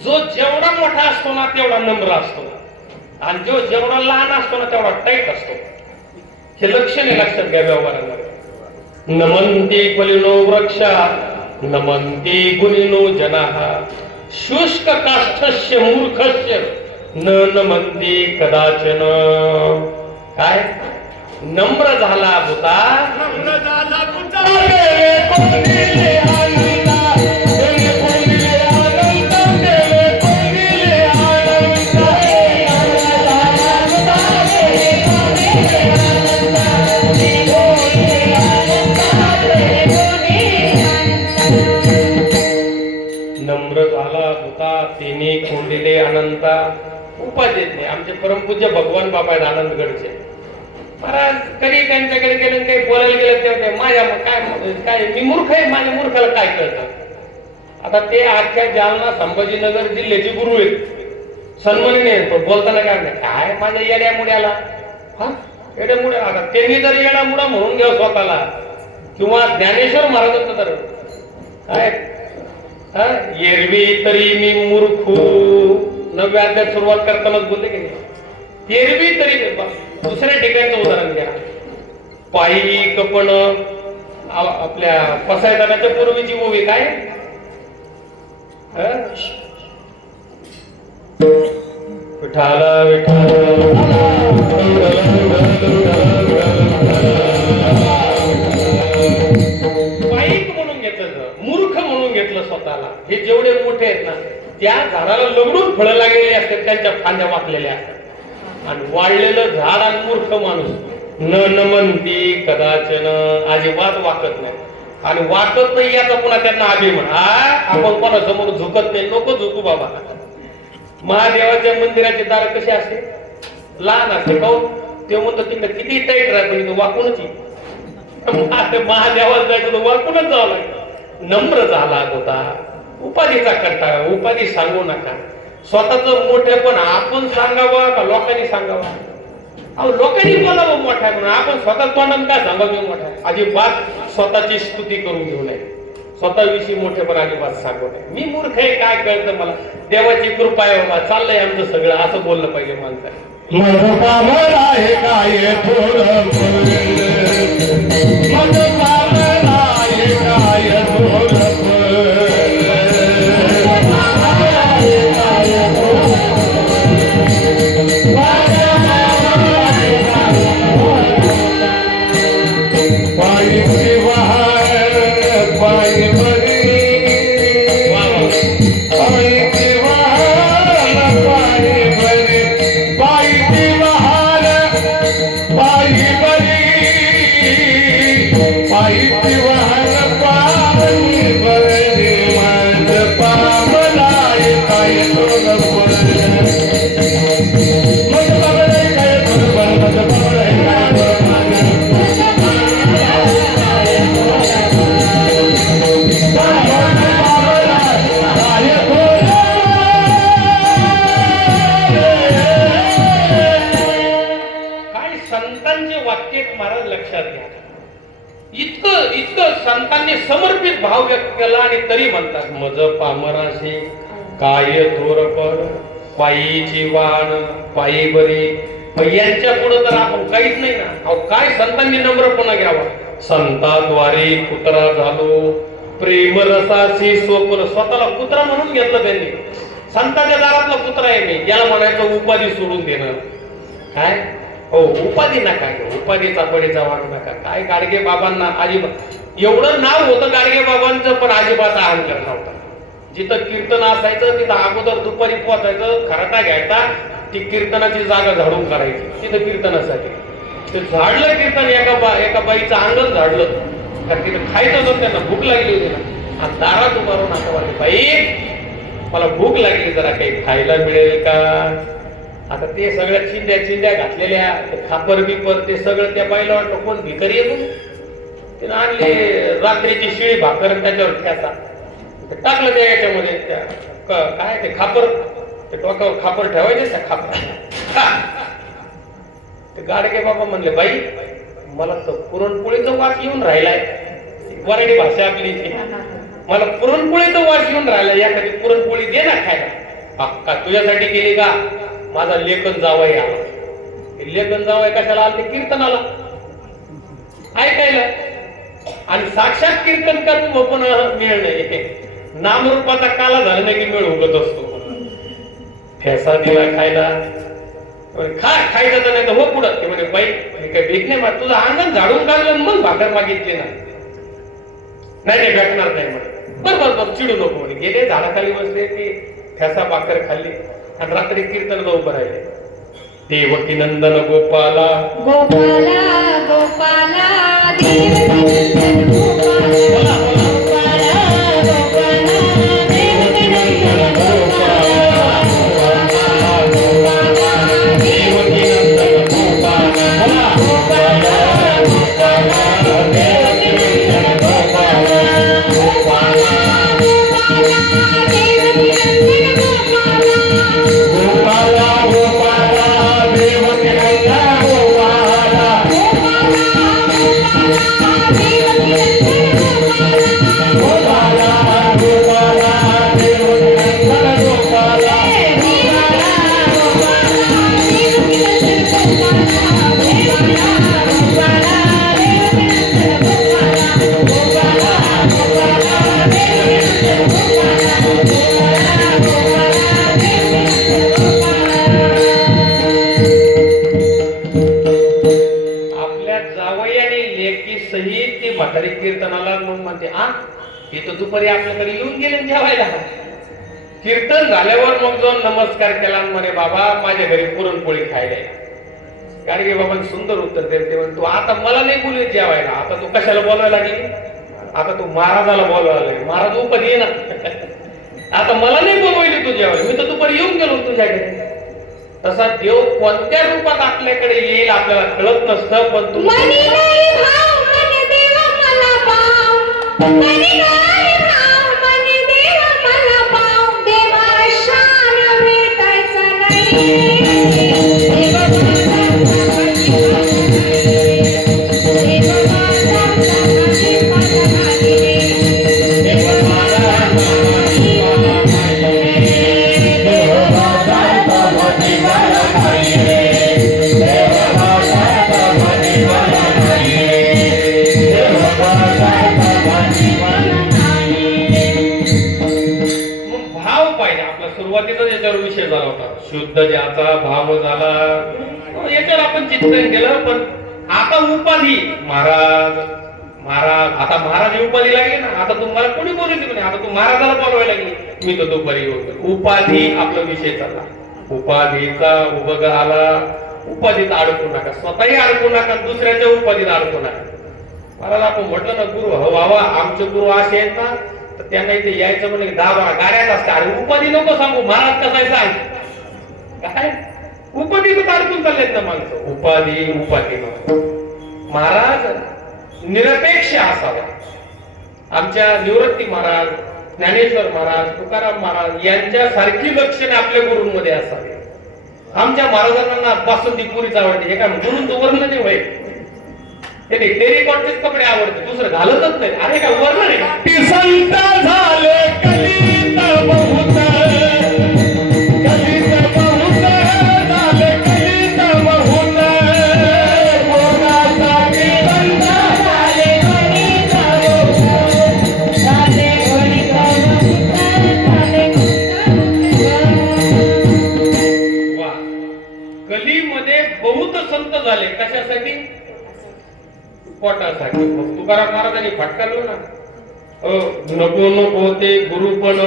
जो जेवढा मोठा असतो ना तेवढा नम्र असतो, आणि जो जेवढा लहान असतो ना तेवढा टाईट असतो. हे लक्षण आहे, लक्षात घ्या व्यवहारामध्ये. नमन्ति फलिनो वृक्षा नमन्ति गुणिनो जनाः शुष्क काष्ठस्य मूर्खस्य न नमन्ति कदाचन. काय? नम्र झाला बुता. नम्र झाला बुता. नम्र झाला होता तिने कोंडिले अनंता. उपाधीत नाही. आमचे परमपूज्य भगवान बाबा आहेत आनंदगडचे महाराज. कधी त्यांच्याकडे गेलं, काही बोलायला गेलं तेव्हा माझ्या काय मी मूर्ख आहे, माझ्या मूर्खाला काय कळतं? आता ते आजच्या जालना संभाजीनगर जिल्ह्याचे गुरु आहेत, सन्मानीय. पण बोलताना काय नाही, काय माझ्या येड्या मुड्याला, येड्या मुड्या. आता त्यांनी जर येडा मुडा म्हणून घ्या स्वतःला, किंवा ज्ञानेश्वर महाराजांचं तर काय, एरवी तरी मी मूर्खू. नव्या अध्यात सुरुवात करतानाच बोलले की नाही, एरवी तरी. दुसऱ्या ठिकाणचं उदाहरण घ्या. पायी कपण आपल्या पसायदानाच्या पूर्वीची मूवी काय, विठाला विठाला पायीक म्हणून घेतलं, मूर्ख म्हणून घेतलं स्वतः. झाडाला लगडून फळं लागलेली असतात, त्यांच्या फांद्या वाकलेल्या असतात. आणि वाळलेलं झाड आणि मूर्ख माणूस न म्हणती कदाचन अजिबात वाकत नाही. आणि वाकत नाही याचा पुन्हा त्यांना अभिमान. आपण कोणासमोर झुकत नाही, नको झुकू बाबा. महादेवाच्या मंदिराचे दार कसे असते, लहान असते. काऊन ते म्हणतो तिकडे किती टाईट राहतो, वाकूनच महादेवाला जायचं तर वाकूनच जावं लागतं. नम्र झाला होता, उपाधीचा कंटाळा. उपाधी सांगू नका, स्वतःच मोठे पण आपण सांगावं का लोकांनी सांगावं? अहो लोकांनी बोलावं मोठा म्हणून, आपण स्वतः तोंडाने काय सांगावं मोठा? अजिबात स्वतःची स्तुती करून घेऊ नये, स्वतःविषयी मोठेपण अजिबात सांगू नये. मी मूर्ख आहे, काय कळतं मला, देवाची कृपा आहे बाबा, चाललंय आमचं सगळं, असं बोललं पाहिजे माणसाने. माझं पामर आहे काय थोडं माझं पामर आहे काय थोडं पायी वाहन पायी बरी पायी वाहन पायी बरी पायी वाहन पायी बरी पायी वाहन पायी बरी माझं पामलाय काय थोडं माझं पामलाय काय थोडं माझं पामलाय महाराज लक्षात घ्या, इतकं संतांनी समर्पित भाव व्यक्त केला आणि तरी म्हणतात मज पामराशी काय थोरपण पायीची वाण पायी बरी. यांच्या पुढे तर आपण काहीच नाही ना. अहो काय संतांनी नम्रपणा घ्यावा. संताद्वारे कुत्रा झालो प्रेम रसाशी स्वप्न. स्वतःला कुत्रा म्हणून घेतलं त्यांनी. संतांच्या दारातला कुत्रा आहे मी, याला म्हणायचं उपाधी सोडून देणं. काय हो उपाधी नका, उपाधीचा पडीचा वाढू नका. काय गाडगे बाबांना अजिबात एवढं नाव होतं गाडगे बाबांचं, पण अजिबात अहंकार नव्हता. जिथं कीर्तन असायचं तिथं अगोदर दुपारी पोचायचं, खराटा घ्यायचा, ती कीर्तनाची जागा झाडून काढायची तिथं कीर्तनासाठी. ते झाडलं कीर्तन, एका बाईचं अंगण झाडलं, कारण तिथं खायचं होतं, त्यांना भूक लागली होती ना. आणि दारात उभारून आता वाटली बाई मला भूक लागली, जरा काही खायला मिळेल का? आता ते सगळ्या चिंध्या घातलेल्या, खापर बिपर ते सगळं त्या बाईला वाटलं कोण भिकारी येतो. तिने आणली रात्रीची शिळी भाकर, त्याच्यावर ठ्यासा टाकलं त्या याच्यामध्ये, त्या काय ते खापर, ते डोक्यावर खापर ठेवायचे त्या खापर. ते गाडगे बाबा म्हणले बाई मला तर पुरणपोळीचा वास येऊन राहिलाय. वराडी भाषा आपली, मला पुरणपोळीचा वास येऊन राहिलाय, यासाठी पुरणपोळी दे ना खायला. का तुझ्यासाठी केली का? माझा लेखन जावई आला. लेखन जावई कशाला आला? ते कीर्तनाला ऐकायला. आणि साक्षात कीर्तन करून पण मिळ नाही, नामरूपाचा काला झाला नाही की मिळ उगत असतो. ठेसा दिला खायला, खायचं तर नाही तर हो पुढं. ते म्हणजे बाई मी काही भीक नाही माग, तुझं अंगण झाडून काढलं मग भाकर मागितली ना. नाही ते भेटणार नाही म्हणे. बरोबर चिडू नको म्हणे. गेले झाडाखाली बसले, ती ठेसा भाकर खाल्ली आणि रात्री कीर्तनला उभं राहिले. देवकी नंदन गोपाला गोपाला गोपाला देवकी नंदन गोपाला गोपाला गोपाला देवकी नंदन गोपाला देवकी नंदन गोपाला गोपाला गोपाला देवकी नंदन गोपाला गोपाला देवकी नंदन गोपाला गोपाला गोपाला देवकी नंदन गोपाला गोपाला गोपाला देवकी नंदन गोपाला आपल्या जावई आणि लेकी सहित ती म्हातारी कीर्तनाला म्हणून म्हणते, आ हे तर दुपारी आपल्याकडे येऊन गेले जेवायला. कीर्तन झाल्यावर मग जो नमस्कार केला आणि म्हणे बाबा माझ्या घरी पुरणपोळी खायला ये. गाडगे बाबा सुंदर उत्तर देते ते म्हणे, तू आता मला नाही बोलत जेवायला, आता तू कशाला बोलवायला लागली, आता तू महाराजाला बोलवायला लागली, महाराज उपाधी ये ना. आता मला नाही बोलवायली तू जेवायला, मी तर दुपारी येऊन गेलो तुझ्या घरी. तसा देव कोणत्या रूपात आपल्याकडे येईल आपल्याला कळत नसतं, पण तू मनी नाही भाव मनी देव मला पाव, मनी नाही भाव मनी देव मला पाव, देवा शान भेटायचा नाही. देव माझा सुरुवातीचा याच्यावर विषय झाला होता, शुद्ध ज्याचा भाव झाला, याच्यावर आपण चिंतन केलं. पण आता उपाधी महाराज महाराज, आता महाराज उपाधी लागली ना, आता तुम्हाला कोणी बोलायची नाही, आता तू महाराजाला बोलवायला लागली, मी तर दुपारी येऊन. उपाधी आपला विषय चालला, उपाधीचा उभग आला, उपाधीत अडकू नका, स्वतःही अडकू नका, दुसऱ्याच्या उपाधीत अडकू नका. महाराज आपण म्हटलं ना गुरु हो बाबा, आमचे गुरु असे आहेत ना, तर त्यांना इथे यायचं म्हणजे दाबा गाड्यात असते. अरे उपाधी नको सांगू, महाराज कसा आहे सांग, काय उपाधीतच अडकून चाललेत ना माणसं, उपाधी उपाधी नको. महाराज निरपेक्ष असावा. आमच्या निवृत्ती महाराज, ज्ञानेश्वर महाराज, तुकाराम महाराज यांच्यासारखी लक्षणे आपल्या गुरूंमध्ये असावी. आमच्या महाराजांना बासुंदी पुरीच आवडते, हे काय गुरूंचं वर्ण नाही होय, त्याने टेरिकॉटचेच कपडे आवडते, दुसरं घालतच नाही. अरे काय वर्ण नाही. संत झाले कलित बहुत, कलित बहुत झाले कलित बहुत, कोणासाठी संत झाले गणित बहुत, झाले गणित बहुत, झाले वा, कलीमध्ये बहुत संत झाले, कशासाठी, पोटासाठी. मग तुकाराम महाराजांनी फटकारलो ना, नको नको ते गुरुपण,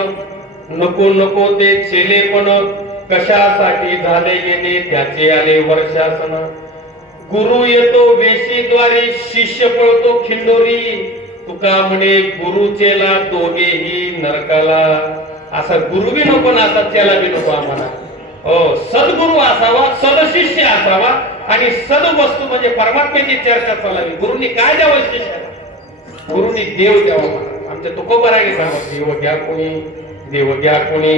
नको नको ते चेलेपण, कशासाठी झाले येणे त्याचे आले वर्षासन. गुरु येतो वेशीद्वारे, शिष्य पळतो खिंडोरी, तुका म्हणे गुरु चेला दोघेही नरकाला. असा गुरु बी नको ना असा चेला बी नको आम्हाला. सद्गुरु असावा, सदशिष्य असावा, आणि सद्वस्तू म्हणजे परमात्म्याची चर्चा चालावी. गुरुनी काय द्यावं शिष्याला, गुरुनी देव द्यावा. आमच्या तुकोबराने सांगत, देव द्या कोणी, देव द्या कोणी,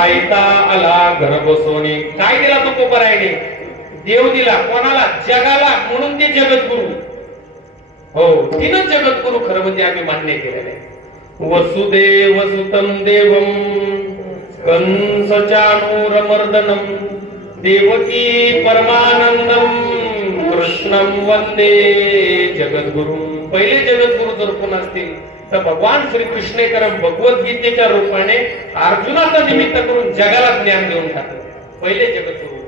आयता आला घर बसवणे. काय दिला तुकोबराने, देव दिला कोणाला, जगाला, म्हणून ते जगद्गुरु. हो, तीनच जगद्गुरु खरं म्हणजे आम्ही मान्य केलेलं आहे. वसुदेव सुतम देवम कंस चाणूरमर्दनम, देवकी परमानंदम, कृष्णम वंदे जगद्गुरु. पहिले जगद्गुरु जर कोण असतील तर भगवान श्रीकृष्ण भगवद्गीतेच्या रूपाने अर्जुनाचा निमित्त करून जगाला ज्ञान देऊन टाकलं. पहिले जगद्गुरु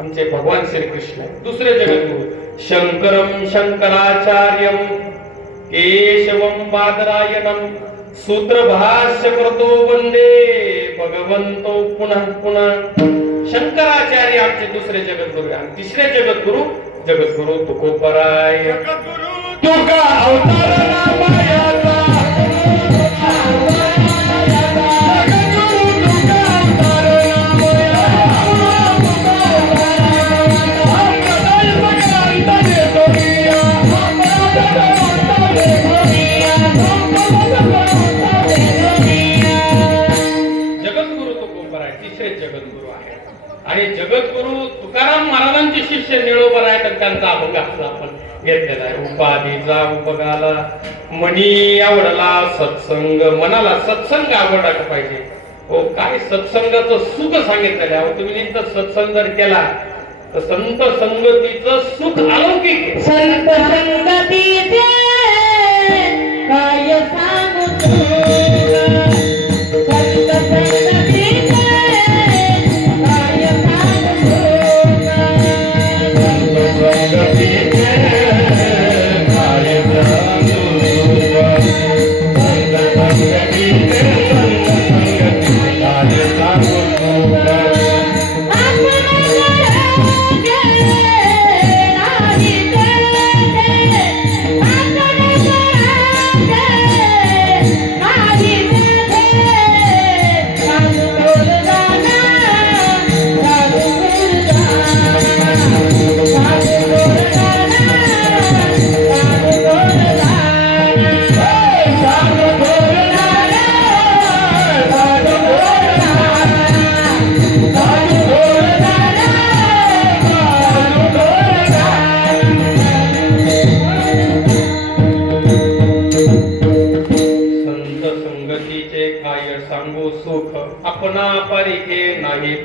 आमचे भगवान श्रीकृष्ण. दुसरे जगद्गुरु शंकरम शंकराचार्यम, केशवम बादरायणम, सूत्रभाष्य करतो वंदे भगवंतो पुनः पुनः. शंकराचार्य आमचे दुसरे जगद्गुरु. आणि तिसरे जगद्गुरु तुकोबराय. तुका अवतार रामायाचा, आणि जगद्गुरु तुकाराम महाराजांचे शिष्य निळोबर आहेत, आणि त्यांचा अभंग आपण घेतलेला आहे. उपाधीचा उपगाला मनी आवडला सत्संग, मनाला सत्संग आवडला पाहिजे. हो, काय सत्संगाचं सुख सांगितलेलं आहे. तुम्ही नुसतं सत्संग जर केला तर संत संगतीचं सुख अलौकिक आहे. संत संगतीचे काय सांगू तुला, संत संगतीचे काय सांगू तुला, संत संगतीचे काय सांगू तुला, संत संगतीचे काय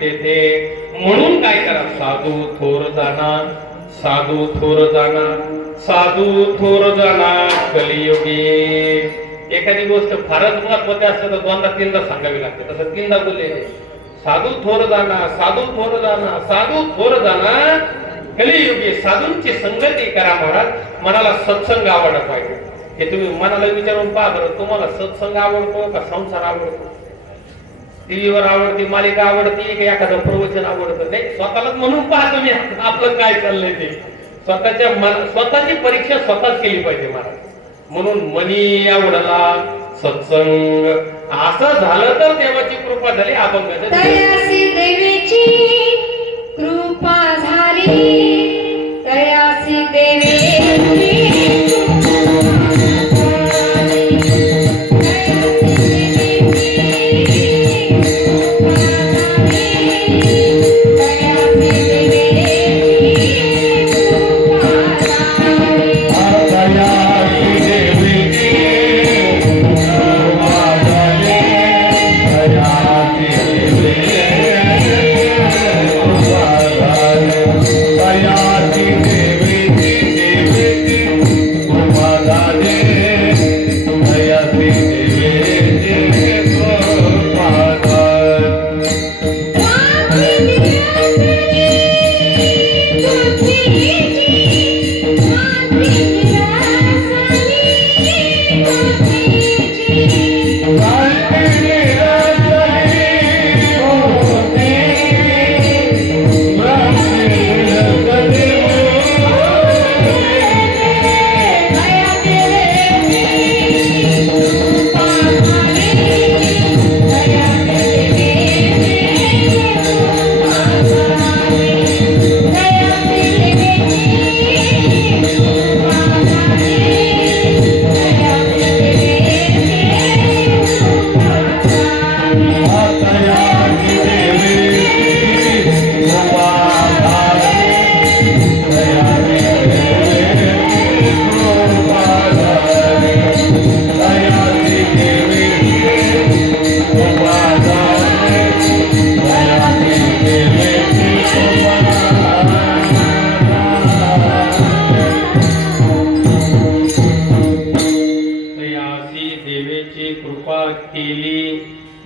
येते. म्हणून काय करा, साधू थोर जाणा, साधू थोर जाणा, साधू थोर जाणा कलियुगी. एखादी गोष्ट फारच महत्वाची असते तर दोनदा तीनदा सांगावी लागते, तसं तीनदा बोलले. साधू थोर जाणा, साधू थोर जाणा, साधू थोर जाणा कलियुगी. साधूंची संगती करा महाराज. मनाला सत्संग आवडला पाहिजे. हे तुम्ही मनाला विचारून पहा बरं, तुम्हाला सत्संग आवडतो का संसार आवडतो? टीव्हीवर आवडती मालिका आवडती की एखादं प्रवचन आवडतं? नाही, स्वतःलाच म्हणून पहा तुम्ही आपलं काय चाललंय ते. स्वतःची परीक्षा स्वतःच केली पाहिजे महाराज. म्हणून मनी आवडला सत्संग. असं झालं तर देवाची कृपा झाली. अभंगाचं तयासी देवीची कृपा झाली, तयासी देवीची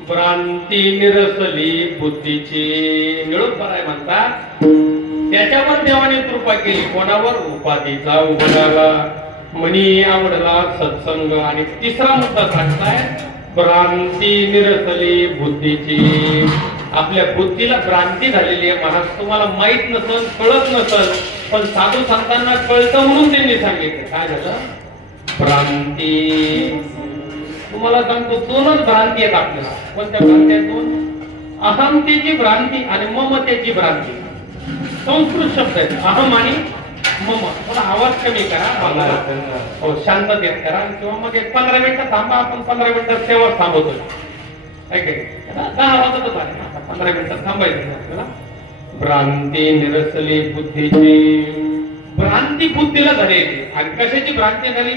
भ्रांती निरसली बुद्धीची. निळून आहे म्हणतात त्याच्यावर देवाने कृपा केली. कोणावर? उपाधीचा उघडाला, मनी आवडला सत्संग. आणि तिसरा मुद्दा सांगताय भ्रांती निरसली बुद्धीची. आपल्या बुद्धीला भ्रांती झालेली आहे महाराज. तुम्हाला माहित नसल, कळत नसल, पण साधू संतांना कळतं म्हणून त्यांनी सांगितलं. काय झालं? भ्रांती. तुम्हाला सांगतो दोनच भ्रांती आहेत आपल्याला. कोणत्या भ्रांती आहेत? दोन. अहमतेची भ्रांती आणि ममतेची भ्रांती. संस्कृत शब्द आहेत अहम आणि मम. थोडा आवाज कमी करा, हो शांततेत करा. किंवा मग 15 मिनिटं थांबा. आपण 15 मिनिटं सेवा थांबवतो. 10 वाजतच आले ना, 15 मिनिटं थांबायचं. भ्रांती निरसली बुद्धीची. भ्रांती बुद्धीला झाली. आणि कशाची भ्रांती झाली?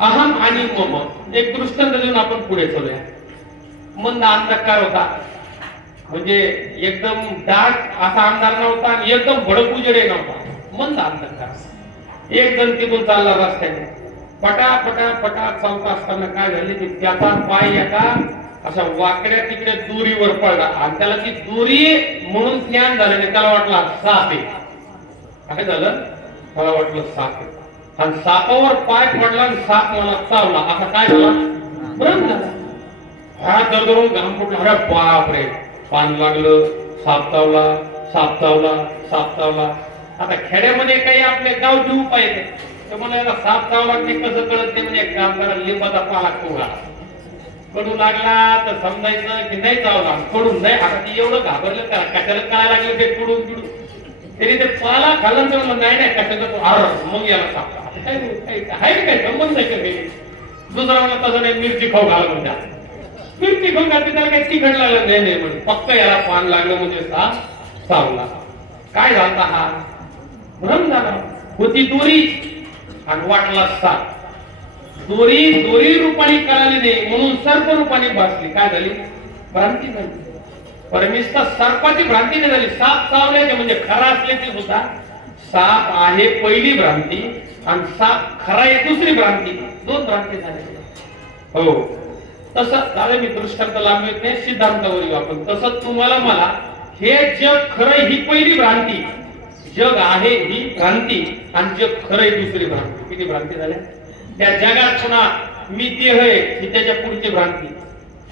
अहम आणि मम. एक दृष्टांत देऊन आपण पुढे चलूया. मंद अंधकार होता, म्हणजे एकदम दाट असा अंधार नव्हता आणि एकदम भडक उजेडे नव्हता. मंद अंधकार. एक जण तिथून चालला रस्त्याने. पटा पटा पटा चालता असताना काय झाले की त्याचा पाय एका अशा वाकड्या तिकडे दोरीवर पडला. आणि त्याला ती दोरी म्हणून ज्ञान झालं नाही. त्याला वाटलं साप आहे. काय झालं? त्याला वाटलं साप आहे. आणि सापावर पाय पडला आणि साप मला चावला. असा काय झाला? भ्रम झाला. हा दरदरून घाम फुटला. अरे बाप रे, पान लागलं, साप चावला, साप चावला, साप चावला. आता खेड्यामध्ये काही आपले गावठी उपाय येते. तर मला याला साप चावला की कसं कळत ते? म्हणजे एक काम करा, लिंबाचा पाला कोळा कडू लागला तर समजायचं की नाही चावला. कडून नाही. आता ती एवढं घाबरलं का? कशाला काय लागलं ते कडून कडून. तरी ते पाला खाल्लं तर नाही नाही कशाचं मग याला सापला. आहे काय संबंध आहे? दुसरा मला तसं नाही, मिरची खाऊ घाल म्हणत्या. मिरची खाऊ घालते त्याला काही तिखट लागलं नाही नाही म्हणजे फक्त याला पान लागलं म्हणजे साप चावला. काय झाला? हा भ्रम झाला. होती दोरी आणि वाटला साप. दोरी रूपाने कळाली नाही म्हणून सर्प रूपाने भासली. काय झाली? भ्रांती झाली. परमिष्ठा सर्पाची भ्रांती नाही झाली, साप चावल्याचे म्हणजे खरा असल्याची सुद्धा साप आहे पहिली भ्रांती आणि साप खरा आहे दुसरी भ्रांती, दोन भ्रांती झाल्या. हो तसं झालं. मी दृष्टांत लांबवित नाही, सिद्धांतावर येऊ आपण. तसं तुम्हाला मला हे जग खरं ही पहिली भ्रांती, जग आहे ही भ्रांती आणि जग खरं ही दुसरी भ्रांती. किती भ्रांती झाल्या त्या जगात? पुन्हा मी देह आहे ही त्याच्या पुढची भ्रांती,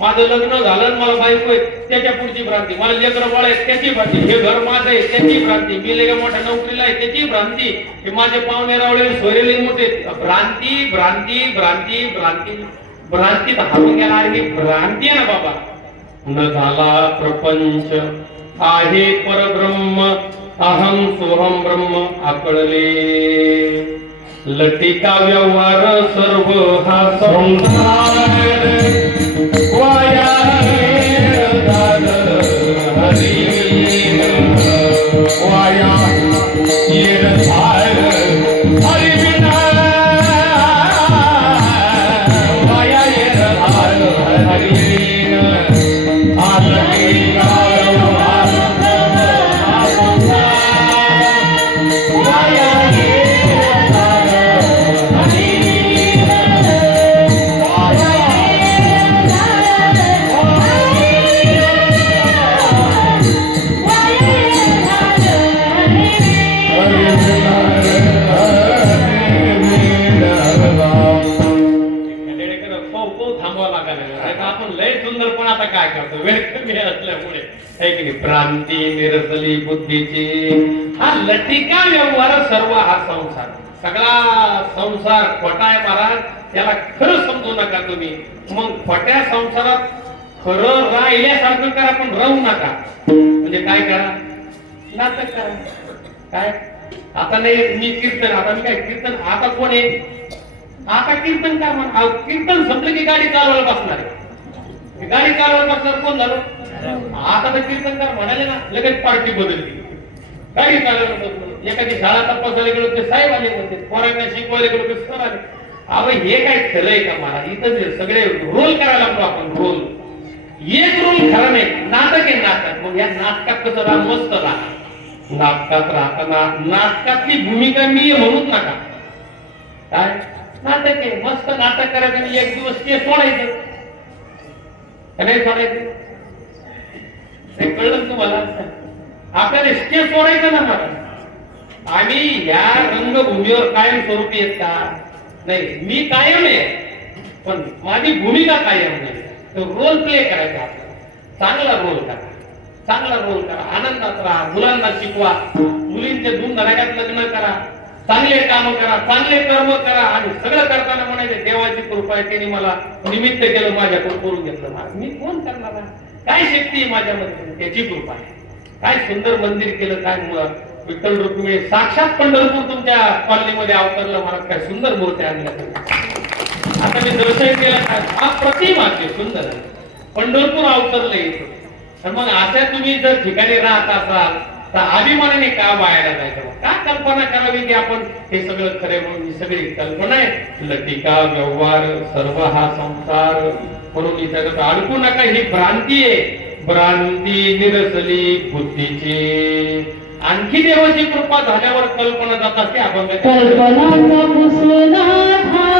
माझं लग्न झालं मला बायको आहे त्याच्या पुढची भ्रांती, मला लेकरं बाळ आहे त्याची भ्रांती, हे घर माझं आहे त्याची भ्रांती, मी लगे मोठ्या नोकरीला आहे त्याची भ्रांती, हे माझे पाहुणे रावळे सोयरेले मोठे. भ्रांती भ्रांती भ्रांती भ्रांती भ्रांतीत हारून गेला ही भ्रांती आहे ना बाबा. न झाला प्रपंच आहे परब्रह्म, अहम सोहम ब्रह्म आकळले. लटिका व्यवहार सर्व हा संसार, वाया वाया भ्रांती निरसली बुद्धीची. हा लटिका व्यवहार सर्व हा संसार, सगळा संसार खोटा आहे महाराज, त्याला खरं समजू नका तुम्ही. मग खोट्या संसारात खरं राहिल्यासारखं करा पण राहू नका. म्हणजे काय करा? नाटक करा. काय आता नाही मी कीर्तन, आता मी काय कीर्तन, आता कोण आहे? आता कीर्तन का म्हणा, कीर्तन संपलं की गाडी चालवायला बसणार आहे. गाडी चालवायला बसणार कोण झालं? आता तर कीर्तनकार म्हणाले ना, लगेच पार्टी बदलली, गाडी चालवायला बसलो. एखादी शाळा तपासायला गेलो ते साहेब आले म्हणते, पोरांना शिकवायला गेलो ते सर आले. अरे हे काय खरंय का मला? इथं सगळे रोल करायला लागतो आपण, रोल. एक रोल खरा नाही, नाटक आहे नाटक. मग या नाटकात कसं राहा? मस्त राहा. नाटकात राहताना नाटकातली भूमिका मी म्हणूच नका. काय नाटक आहे? मस्त नाटक करायचं आणि एक दिवस ते सोडायचं, नाही सोडायचं. ते कळलं तुम्हाला? आपल्याला स्टेज सोडायचं ना मला. आम्ही या रंगभूमीवर कायम स्वरूपी येत का? नाही, मी कायम आहे पण माझी भूमिका कायम नाही. तो रोल प्ले करायचा आपल्याला. चांगला रोल करा, चांगला रोल करा, आनंदात राहा, मुलांना शिकवा, मुलींचे धूमधडाक्यात लग्न करा, चांगले काम करा, चांगले कर्म करा. आणि सगळं करताना म्हणायचे देवाची कृपा आहे, त्यांनी मला निमित्त केलं, माझ्याकडून करून घेतलं. मी कोण करणार आहे? काय शक्ती आहे माझ्यामध्ये? त्याची कृपा आहे. काय सुंदर मंदिर केलं, काय विठ्ठल रुक्मिणी साक्षात पंढरपूर तुमच्या कॉलनीमध्ये अवतरलं महाराज. काय सुंदर मूर्ती आणल्या. आता मी दर्शन केलं, अप्रतिम आहे, सुंदर पंढरपूर अवतरलं इथं. तर मग अशा तुम्ही जर ठिकाणी राहत असाल तर अभिमानाने का बाहेर जायचं? का कल्पना करावी की आपण हे सगळं खरे म्हणून? ही सगळी कल्पना आहे. लटिका व्यवहार सर्व हा संसार, म्हणून त्याच्यात अडकू नका. ही भ्रांती आहे. भ्रांती निरसली बुद्धीची. आणखी देवाची कृपा झाल्यावर कल्पना जात असते. आपण कल्पनाचा पुसला धावा,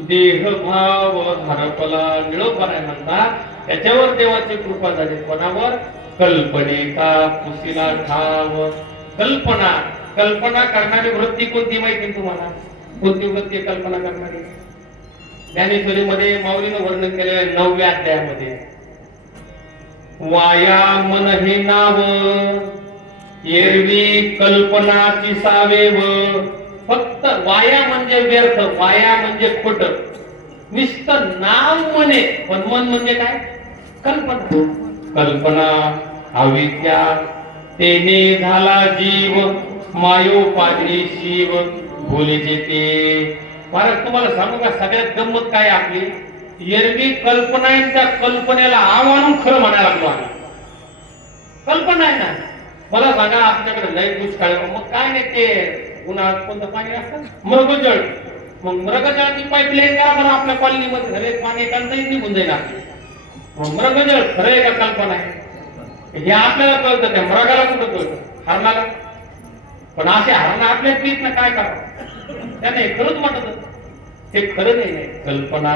देह भाव हरपला निळोपराय म्हणतात. त्याच्यावर देवाची कृपा झाली. कोणावर? कल्पने का पुसीला ठाव. कल्पना कल्पना करणारी वृत्ती कोणती माहिती तुम्हाला? कोणती वृत्ती कल्पना करणारी? ज्ञानेश्वरीमध्ये माऊलीनं वर्णन केलेलं 9व्या अध्यायामध्ये, वाया मन हे नाव एरवी कल्पनाची सावेव. फक्त वाया म्हणजे व्यर्थ, वाया म्हणजे खोट, नुसतं नाव म्हणे, पण मन म्हणजे काय? कल्पना. कल्पना अविद्या तेने झाला जीव, मायोपाधी शिव भोलीचे ते. महाराज तुम्हाला सांगू का सगळ्यात गंमत काय आपली? एरवी कल्पना आहे, त्या कल्पनेला आव्हान खरं म्हणायला लागलो आम्ही. कल्पना आहे ना. मला सांगा आमच्याकडे लय दुष्काळ, मग काय नाही ते उन्हाळ्यात कोणतं पाणी असतं? मृगजळ. मग मृगजळाची पाईपलाईन करा बरं आपल्या कॉलनीमध्ये, झाले पाणी टंचाई निघून जाईल आपली. मग मृगजळ खरं आहे का कल्पना आहे? हे आपल्याला कळतं, त्या मृगाला कुठं कळतं? हरणाला. पण असे हरण आपल्या पीत ना काय करावं? त्याने खरंच वाटत ते खरं नाही. कल्पना.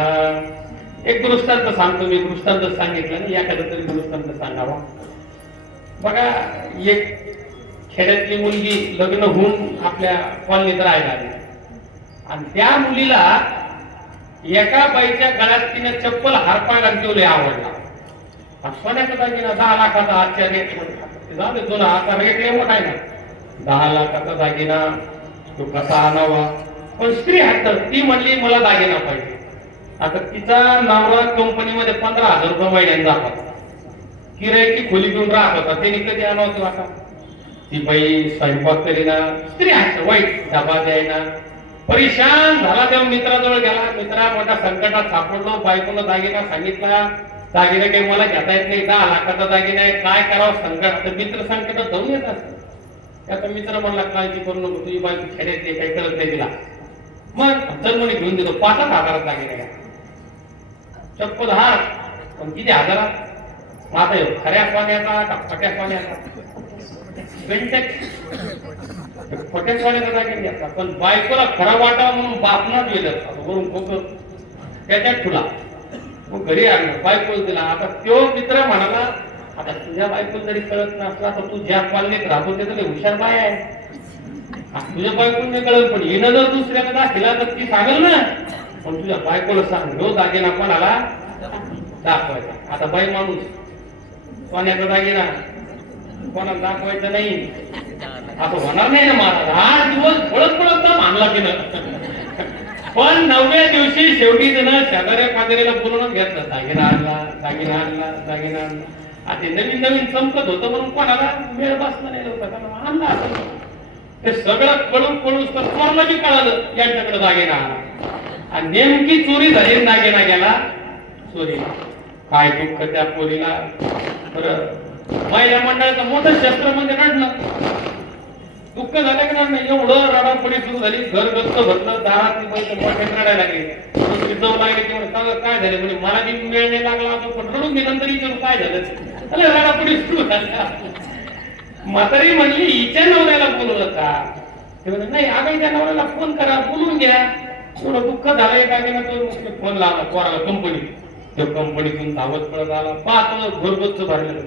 एक दृष्टांत सांगतो मी. दृष्टांत सांगितलं ना, एखादं तरी दृष्टांत सांगावा. बघा, एक खेड्यातली मुलगी लग्न होऊन आपल्या कॉलनीत राहायला आली आणि त्या मुलीला एका बाईच्या गळ्यात तिने चप्पल हारपाय घालते आवडला. सोन्याचा दागिना 10 लाखाचा आजच्या रेट जाऊ दे, जुना आता रेट लय मोठा आहे ना. 10 लाखाचा दागिना तो कसा आणावा? पण स्त्री हट्ट, ती म्हणली मला दागिना पाहिजे. आता तिचा नवरा कंपनीमध्ये 15,000 रुपये महिन्याने जातात. किरायाची खोली घेऊन राहत होता. त्यांनी कधी आणावं आता? ती बाई स्वयंपाक करीना, स्त्री हट्ट, वाईट डबा द्यायना. परेशान झाला तेव्हा मित्राजवळ गेला. मित्रा मोठ्या संकटात सापडलो. बायकोनं दागिना सांगितला, दागिना काही मला घेता येत नाही, 10 लाखाचा दागिना आहे, काय करावं संकट. तर मित्र संकटात जाऊन येत असत. त्याचा मित्र म्हणला काळजी करू नको, तुझी बायको खेड्यातली काही कळत नाही तिला. मग जन्मने घेऊन दिलो. 5,000 दागिना घ्या. चप्पल हार पण किती हजारात? माझा येऊ खऱ्या सोन्याचा का खोट्या सोन्याचा? खोट्या सोन्याचा दागिना घ्यायचा. पण बायकोला खरा वाटावं म्हणून बापनाच गेलं वरून खोकं त्याच्यात तुला. मग घरी आणलं, बायकोला दिला. आता तो मित्र म्हणाला, आता तुझ्या बायकोला जरी कळत नसला तर तू ज्या कॉलनीत राहतो ते तरी हुशार बाय आहे. तुझ्या बायकोला नाही कळत, पण हिनं जर दुसऱ्याला दाखिला तर ती सांगेल ना. पण तुझ्या बायकोला सांग, हो दागिना कोणाला दाखवायचा. आता बाई माणूस सोन्याचा दागिना कोणाला दाखवायचा नाही असं होणार नाही ना. महाराज 8 दिवस पळत पळत ना मानला तिनं. पण 9व्या दिवशी शेवटी तिनं शेजाऱ्या पाजाऱ्याला बोलूनच घेतलं. दागिना आणला, दागिना आणला, दागिना आणला. आता नवीन नवीन चमकत होतं म्हणून कोणाला वेळ बसला नाही होता, आणला असं. ते सगळं कळून कळून तर कोणाला बी कळालं यांच्याकडे दागिना आला. आणि नेमकी चोरी झाली, दागिना गेला चोरी. काय दुःख त्या पोरीला. बरं, महिला मंडळाचं मोठं शस्त्र म्हणजे रडणं. दुःख झालं की नाही, एवढं रडापडी सुरू झाली. घर गच्च भरलं, दारात मोठे रडायला लागले. जाऊ लागले की काय झालं म्हणे, मला बी वेळ नाही लागला होता, पण रडून मी नंतर विचारू काय झालं. रडापडी सुरू झाली. म्हातारी म्हणली हिच्या नवऱ्याला बोलवलं का? ते म्हणजे नाही, आगाईच्या नवऱ्याला फोन करा, बोलून घ्या. थोडं दुःख झालंय काय ना. तो फोन लावला पोराला कंपनीत. तो कंपनीतून धावत पडत आला. 5 वेळ घरगच्च भरलेलं.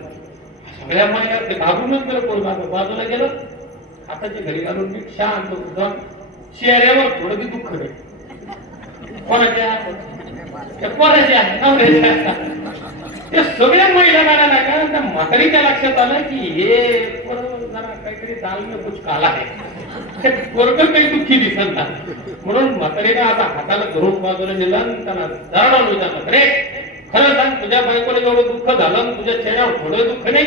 सगळ्या महिन्यात ते घाबरूनच गेलं. पोरगा बाजूला गेलं, हाताची घडी घालून मी शांत होतो. चेहऱ्यावर थोडं बी दुःख नाही. कोणाच्या? कोणाच्या? नवऱ्याच्या. त्या सगळ्या महिला गाड्या नाही का, म्हातारीच्या लक्षात आलं की हे जरा काहीतरी दाल में कुछ काला आहे. पोरग काही दुःखी दिसत नाही. म्हणून म्हातारीने आता हाताला धरून बाजूला नेलं, त्यांना जाणवलं विचारलं, रे खरं सांग, तुझ्या बायकोला एवढं दुःख झालं, तुझ्या चेहऱ्यावर थोडं दुःख नाही,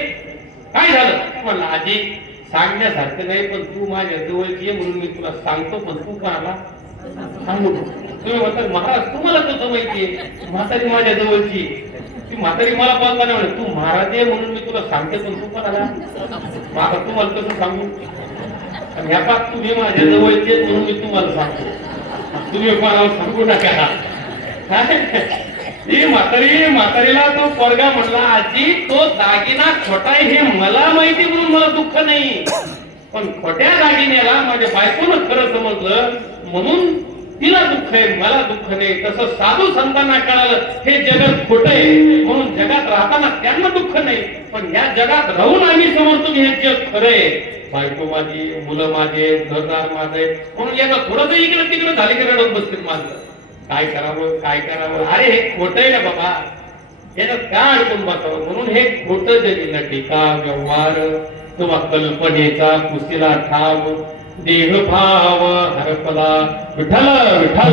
काय झालं? म्हणलं आजी सांगण्यासारखं नाही, पण तू माझ्या जवळची आहे म्हणून मी तुला सांगतो, पण तू कोणाला सांगू. तुम्ही म्हणतात महाराज तुम्हाला कसं माहितीये? म्हातारी माझ्या जवळची. ती म्हातारी मला बोलताना म्हणे, तू महाराज आहे म्हणून मी तुला सांगते, पण तू कोणाला? आता तुम्हाला कसं सांगू? आणि ह्या पाक तुम्ही माझ्या जवळचे म्हणून मी तुम्हाला सांगतो, तुम्ही कोणाला सांगू नका. ती म्हातारीला तो पोरगा म्हणला, आजी तो दागिना खोटा आहे हे मला माहिती म्हणून मला दुःख नाही, पण खोट्या दागिन्याला माझ्या बायकोनं खरं समजलं म्हणून तिला दुःख आहे मला दुःख नाही. तसं साधू संतांना कळालं हे जगत खोटं आहे म्हणून जगात राहताना त्यांना दुःख नाही, पण या जगात राहून आम्ही समजतो की हे जग खरं आहे. बायको माझी, मुलं माझे, घरदार माझे, म्हणून याचा थोडंसं इकडे तिकडे झाले की रडत बसतील माणसं. काय करावं काय करावं, अरे हे खोटं आहे ना बाबा, याच्यात काय अडकून बसावं. म्हणून हे खोटं जगीला टीका व्यवहार किंवा कल्पनेचा कुशीला ठाव देह भाव हरपला विठ्ठल विठ्ठल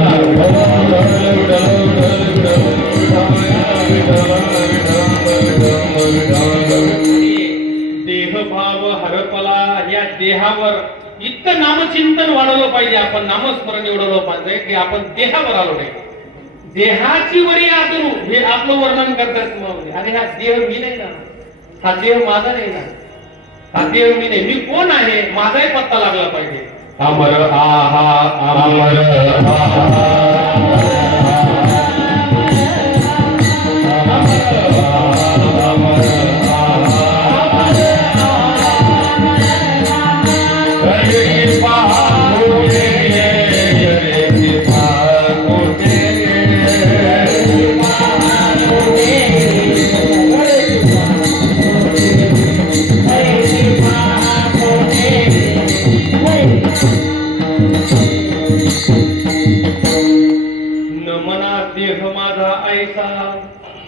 देह भाव हरपला. या देहावर इतकं नामचिंतन वाढवलं पाहिजे, आपण नामस्मरण एवढं पाहिजे की आपण देहावर आलो नाही. देहाची वरी आतरू हे आपलं वर्णन करतात. अरे हा देह मी नाही ना, हा देह माझा नाही ना, हा देह मी नाही, मी कोण आहे माझाही पत्ता लागला पाहिजे. अमर आहा अमर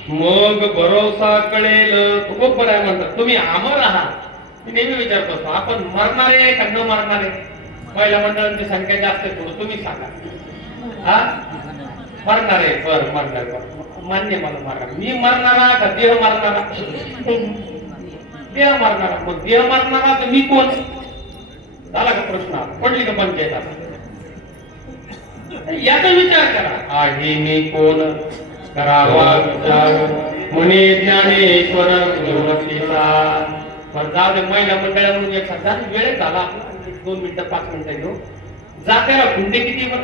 मग भरोसा कळेल. खूप बरं आहे म्हणतात. तुम्ही अमर आहात. मी नेहमी विचारत असतो आपण मरणारे आहे का न मरणारे. महिला मंडळांची संख्या जास्त आहे, थोडं तुम्ही सांगा. हा मरणारे बर मरणारे मान्य मला मारा. मी मरणारा का देह मरणारा. देह मरणारा. मग देह मरणारा तर मी कोण झाला का प्रश्न पडली का पंचायत. याचा विचार करा. आहे मी कोण करावा विचार म्हणे ज्ञानेश्वर गुरुवतीचा. पण जाऊ दे महिला मंडळा म्हणून एक सध्या वेळ झाला आपला 2 मिनिटं 5 मिनिटं घेऊ. जात्याला खुंटे किती बर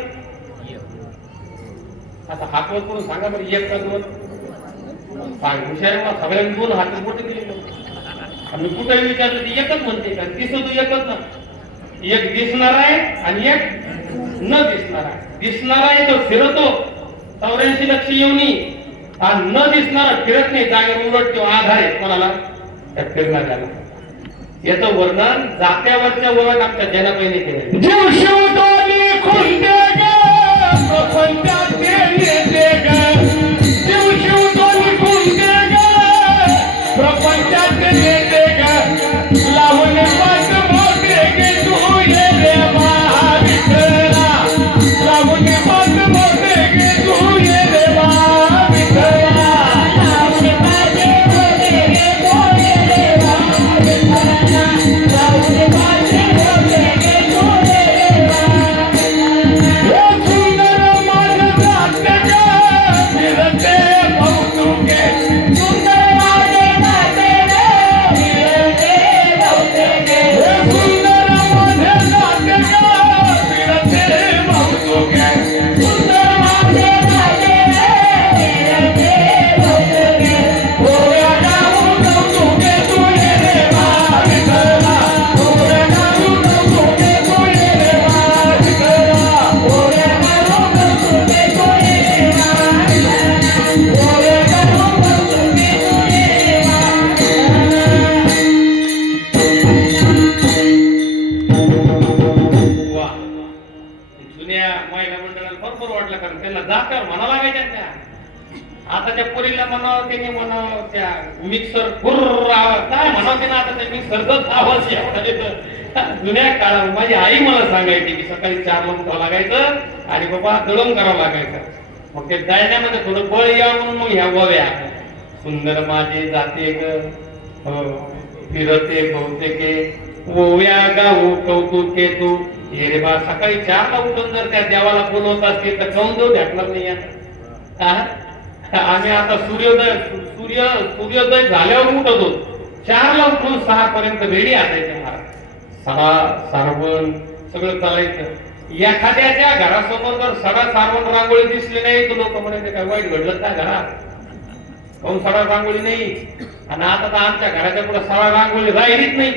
आता हातवर करून सांगा बरं. 1 का 2 सांग हुशार मग सगळ्यांनी 2 हात मोठे केले. आम्ही कुठेही विचारलं ती एकच म्हणते का दिसतो एकच ना. एक दिसणार आहे आणि एक न दिसणार आहे. दिसणार आहे तो फिरतो 84 लक्ष येऊनी आणि न दिसणारा फिरत नाही जागेवर उलट किंवा आधार आहे कोणाला त्या फिरणाऱ्याला. याचं वर्णन जात्यावरच्या वर्णन आमच्या जनाबाईने केलं. जीव शिवतोनी खुंटे ग प्रपंचात नेते ग. जीव शिवतोनी खुंटे ग प्रपंचात नेते ग. लावून पाच मोठे गे तू ये रे महाविठला. लावून पाच मोठे गे तू ये रे महाविठला. लावून पाच मोठे गे तू ये रे महाविठला. लावून पाच मोठे गे तू ये रे महाविठला. सुंदर माझं नाट्य ग फिरते कौतुके. सुंदर माझं नाट्य ग फिरते कौतुके. सुंदर माझं नाट्य ग फिरते कौतुके. सुंदर माझं नाट्य ग फिरते कौतुके. ओऱ्या गाऊन कौतुके तू ये रे महाविठला. ओऱ्या गाऊन कौतुके तू ये रे महाविठला. ओऱ्या गाऊन कौतुके तू ये रे महाविठला. ओऱ्या गाऊन कौतुके तू ये रे वा जुन्या महिला मंडळाला भरपूर वाटलं कारण त्यांना जात्यावर म्हणा लागायच्या त्या. आता त्या पोरीला म्हणावं त्याने म्हणावं त्या मिक्सर फुर्र आवाज काय म्हणावं ते ना. आता त्या मिक्सरचाच आवाज एवढा येतो. जुन्या काळात माझी आई मला सांगायची की सकाळी 4 ला उठावं लागायचं आणि बाबा दळण करावं लागायचं. मग ते दळण्यामध्ये थोडं बळ यावं म्हणून मग ह्या वव्या सुंदर माझे जाते ग फिरते बहुतेके. ओव्या गाऊ कौतुके तू ये रे बा. सकाळी 4 ला उठून जर त्या देवाला बोलवत असतील तर काऊन देऊ भेटणार नाही आता. आम्ही आता सूर्योदय झाल्यावर उठतो. 4 ला उठून 6 पर्यंत वेळी असायचे महाराज. 6 सारवण सगळं चालायचं. एखाद्याच्या घरासमोर जर सडा सारवण रांगोळी दिसली नाही तर लोक म्हणायचे काय वाईट घडलं काय घरात. काऊन सडा रांगोळी नाही. आणि आता तर आमच्या घराच्या पुढे सडा रांगोळी राहिलीच नाही.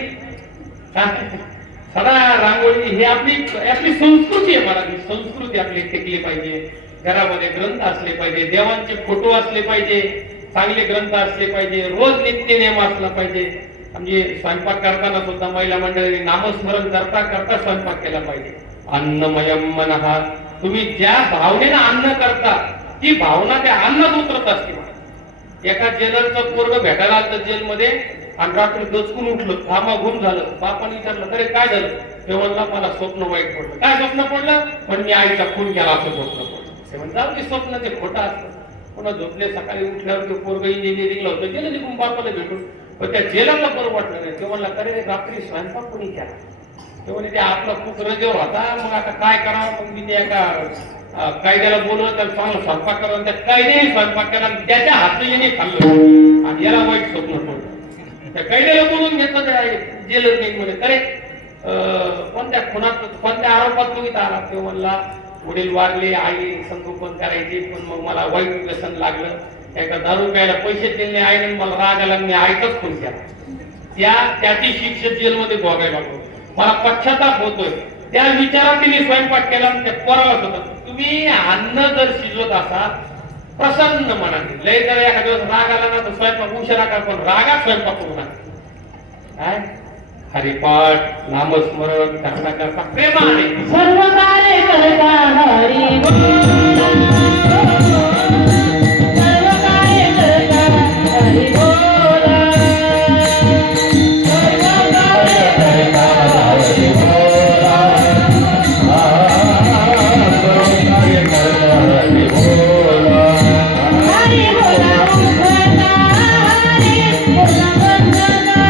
सडा रांगोळी रांगोळी ही आपली आपली संस्कृती आहे. मराठी संस्कृती आपली टिकली पाहिजे. घरामध्ये ग्रंथ असले पाहिजे, देवांचे फोटो असले पाहिजे, चांगले ग्रंथ असले पाहिजे, रोज नित्य नियम असला पाहिजे. म्हणजे स्वयंपाक करताना सुद्धा महिला मंडळींनी नामस्मरण करता करता स्वयंपाक केला पाहिजे. अन्नमयम मनः, तुम्ही ज्या भावनेनं अन्न करता ती भावना त्या अन्नात उतरत असते. एका जेलरचं पोरग भेटायला आलं जेलमध्ये आणि रात्री दचकून उठलं, घामाघूम झालं. बापाने विचारलं, अरे काय झालं? ते म्हणला, मला स्वप्न वाईट पडलं. काय स्वप्न पडलं? पण मी आईचा खून केला असं स्वप्न पडलं. ते म्हणतात की स्वप्न ते खोटं असतं. पुन्हा झोपले, सकाळी उठल्यावर ते पोरग इंजिनिअरिंगला होतं, गेलं निघून बापाला भेटून. पण त्या जेलरला बरं वाटलं नाही. ते म्हणला, अरे रात्री स्वयंपाक कोणी केला? ते म्हणे, ते आपला खूप रजेवर होता, मग आता काय करावं? मग मी ते एका कायद्याला बोलवलं, त्याला चांगला स्वयंपाक करा. त्या कायद्याने स्वयंपाक केला, त्याच्या हाताने खाल्लं आणि याला वाईट स्वप्न पडलं. त्या कायद्याला बोलून घेतलं त्या जेलर मध्ये. अरे कोणत्या खुनात, कोणत्या आरोपात तुम्ही आला? ते म्हणला, वडील वारले, आई संगोपन करायची, पण मग मला वाईट व्यसन लागलं. एका दारू प्यायला पैसे दिले आईने, मला राग आला, मी आईचाच खून केला. त्याची शिक्षा जेलमध्ये भोगायला लागलो. मला पश्चाताप होतोय. त्या विचारात तिने स्वयंपाक केला. त्या पोरालाच होता, तुम्ही अन्न जर शिजवत असाल प्रसन्न मनाने, लय जर एखाद्या दिवस राग आला ना तर स्वयंपाक उशिरा करा, पण रागात स्वयंपाक करू नका. काय हरिपाठ नामस्मरण करता करता प्रेमाने सर्व कार्य करता हरी बोल, सर्व कार्य करता हरी बोल, सर्व कार्य करता हरी बोल, कार्य करता हरी बोल, हरी बोला उठता, हरी बोला बंधना,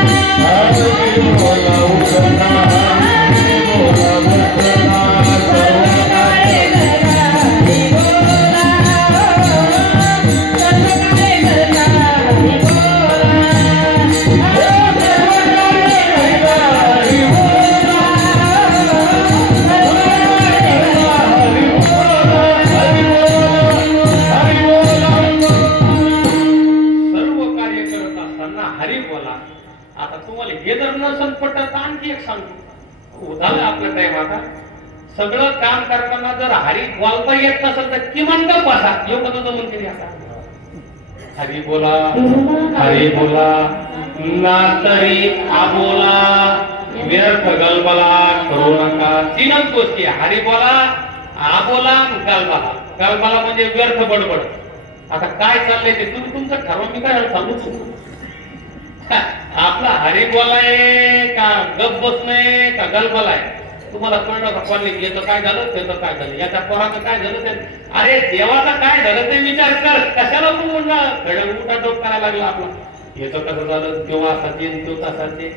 हरी बोला उठना, हरी बोला बसना, सर्व कार्य करता हरी बोल, सर्व कार्य करता हरी बोल, सर्व कार्य करता हरी सर्व कार्य करत असताना हरी बोला. आता तुम्हाला हे जर नसन पटत आणखी एक सांगतो, झालं आपलं टाइम. आता सगळं काम करताना जर हरी बोलता येत नसेल तर किमान गप्प बसा. एवढं तुझं म्हणते आता हरी बोला, हरी बोला, ना तरी आबोला, व्यर्थ गलबला करू नका. तीनच गोष्टी, हरी बोला, आबोला, गलबला. गलबला म्हणजे व्यर्थ बडबड. आता काय चाललंय ते तुम्ही तुमचं ठरवा, मी काय सांगू. आपला हरी बोलाय का गप बसणे का गलबलाय? तुम्हाला कळलं का? कोणी याचं काय झालं, त्याचं काय झालं, याच्या पोराचं काय झालं, ते अरे देवाचं काय झालं ते विचार कर. कशाला तू म्हणला उठा डोक करायला लागला आपला? याचं कसं झालं, तेव्हा असाचे तो तसाचे.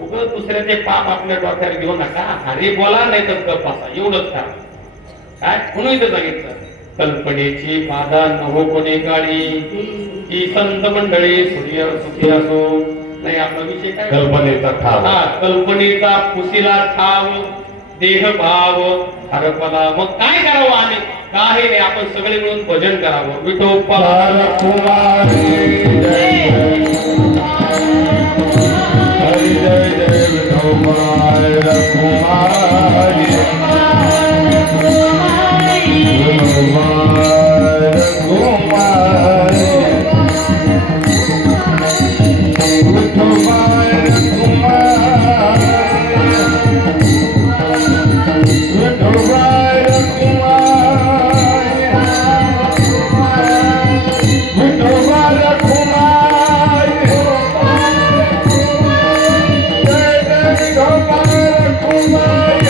उगं दुसऱ्याचे पाप आपल्या डोक्यावर घेऊ नका. हरी बोला नाही तर गप बसा, एवढंच करा. काय म्हणून इथं सांगितलं, कल्पनेची बाधा नहो कोणी गाडी, ही संत मंडळी सूर्य सुखी असो. नाही आपला विषय काय? कल्पनेचा ठाव. हा, कल्पनेचा पुसीला ठाव, देह भाव हरपला. मग काय करावं आम्ही? काही नाही, आपण सगळे मिळून भजन करावं. विठोबा कुमारी जय हरी जय जय विठोबाय कुमारी Kumar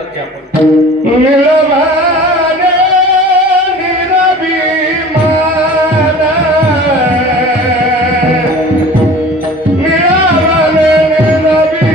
म्हणतात ते आपण निळभाने निरभिमान निळभाने निरभिमान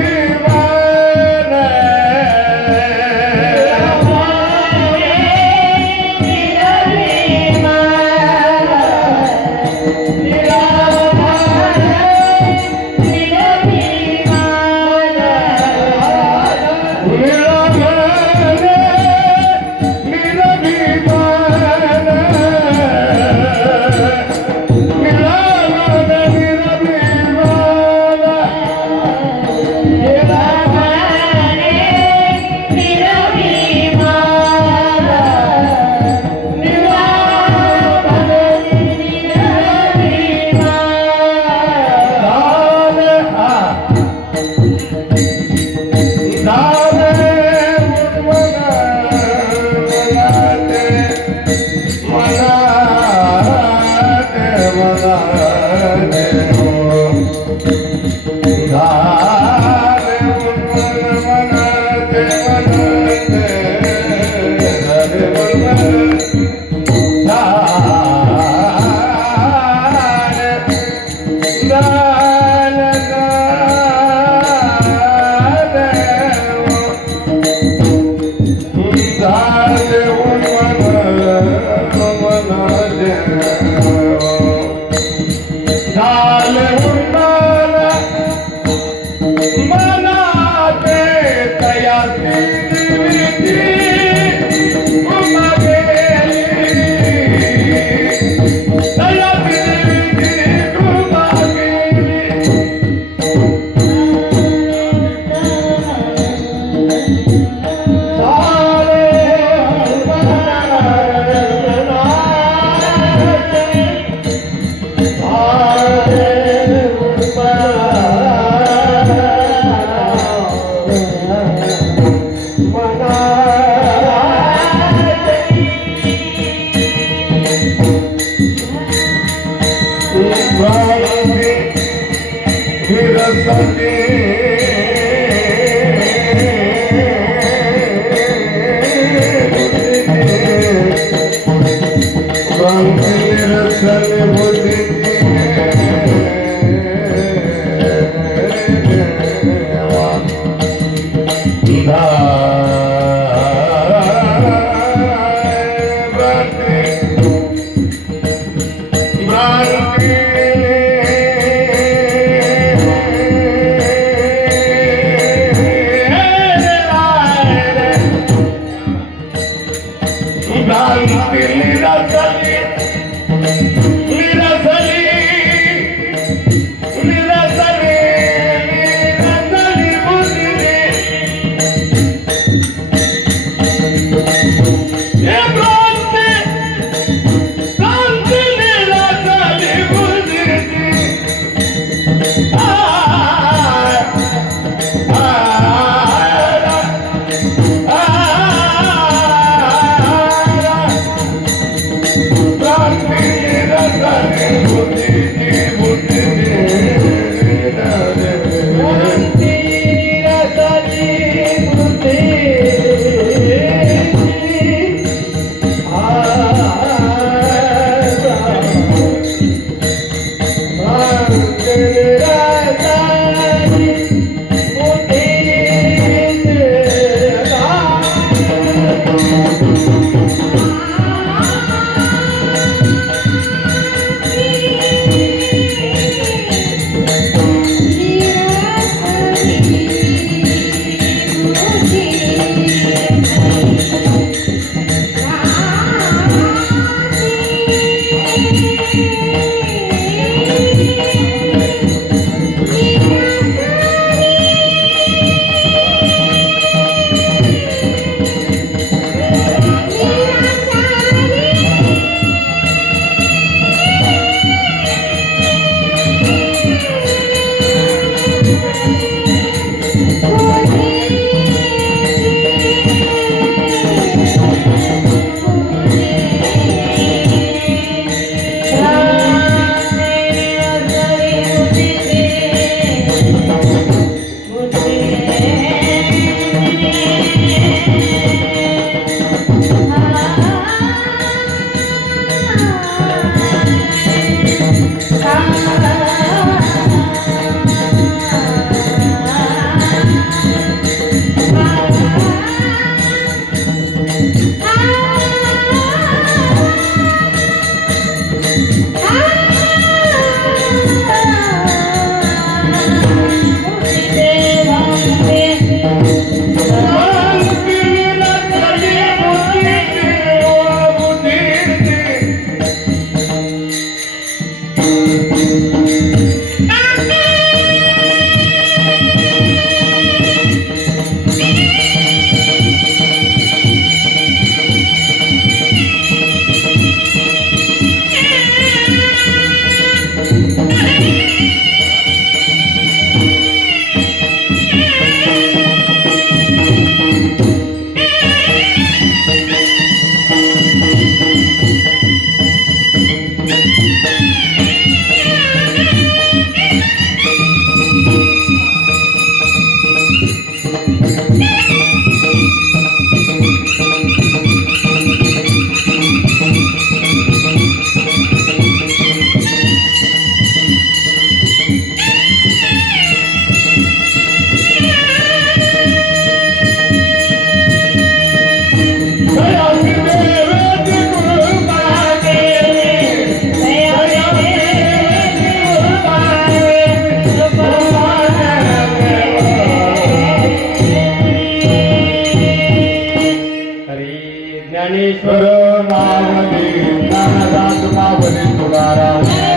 मावली ज्ञानदास मावली तुकाराम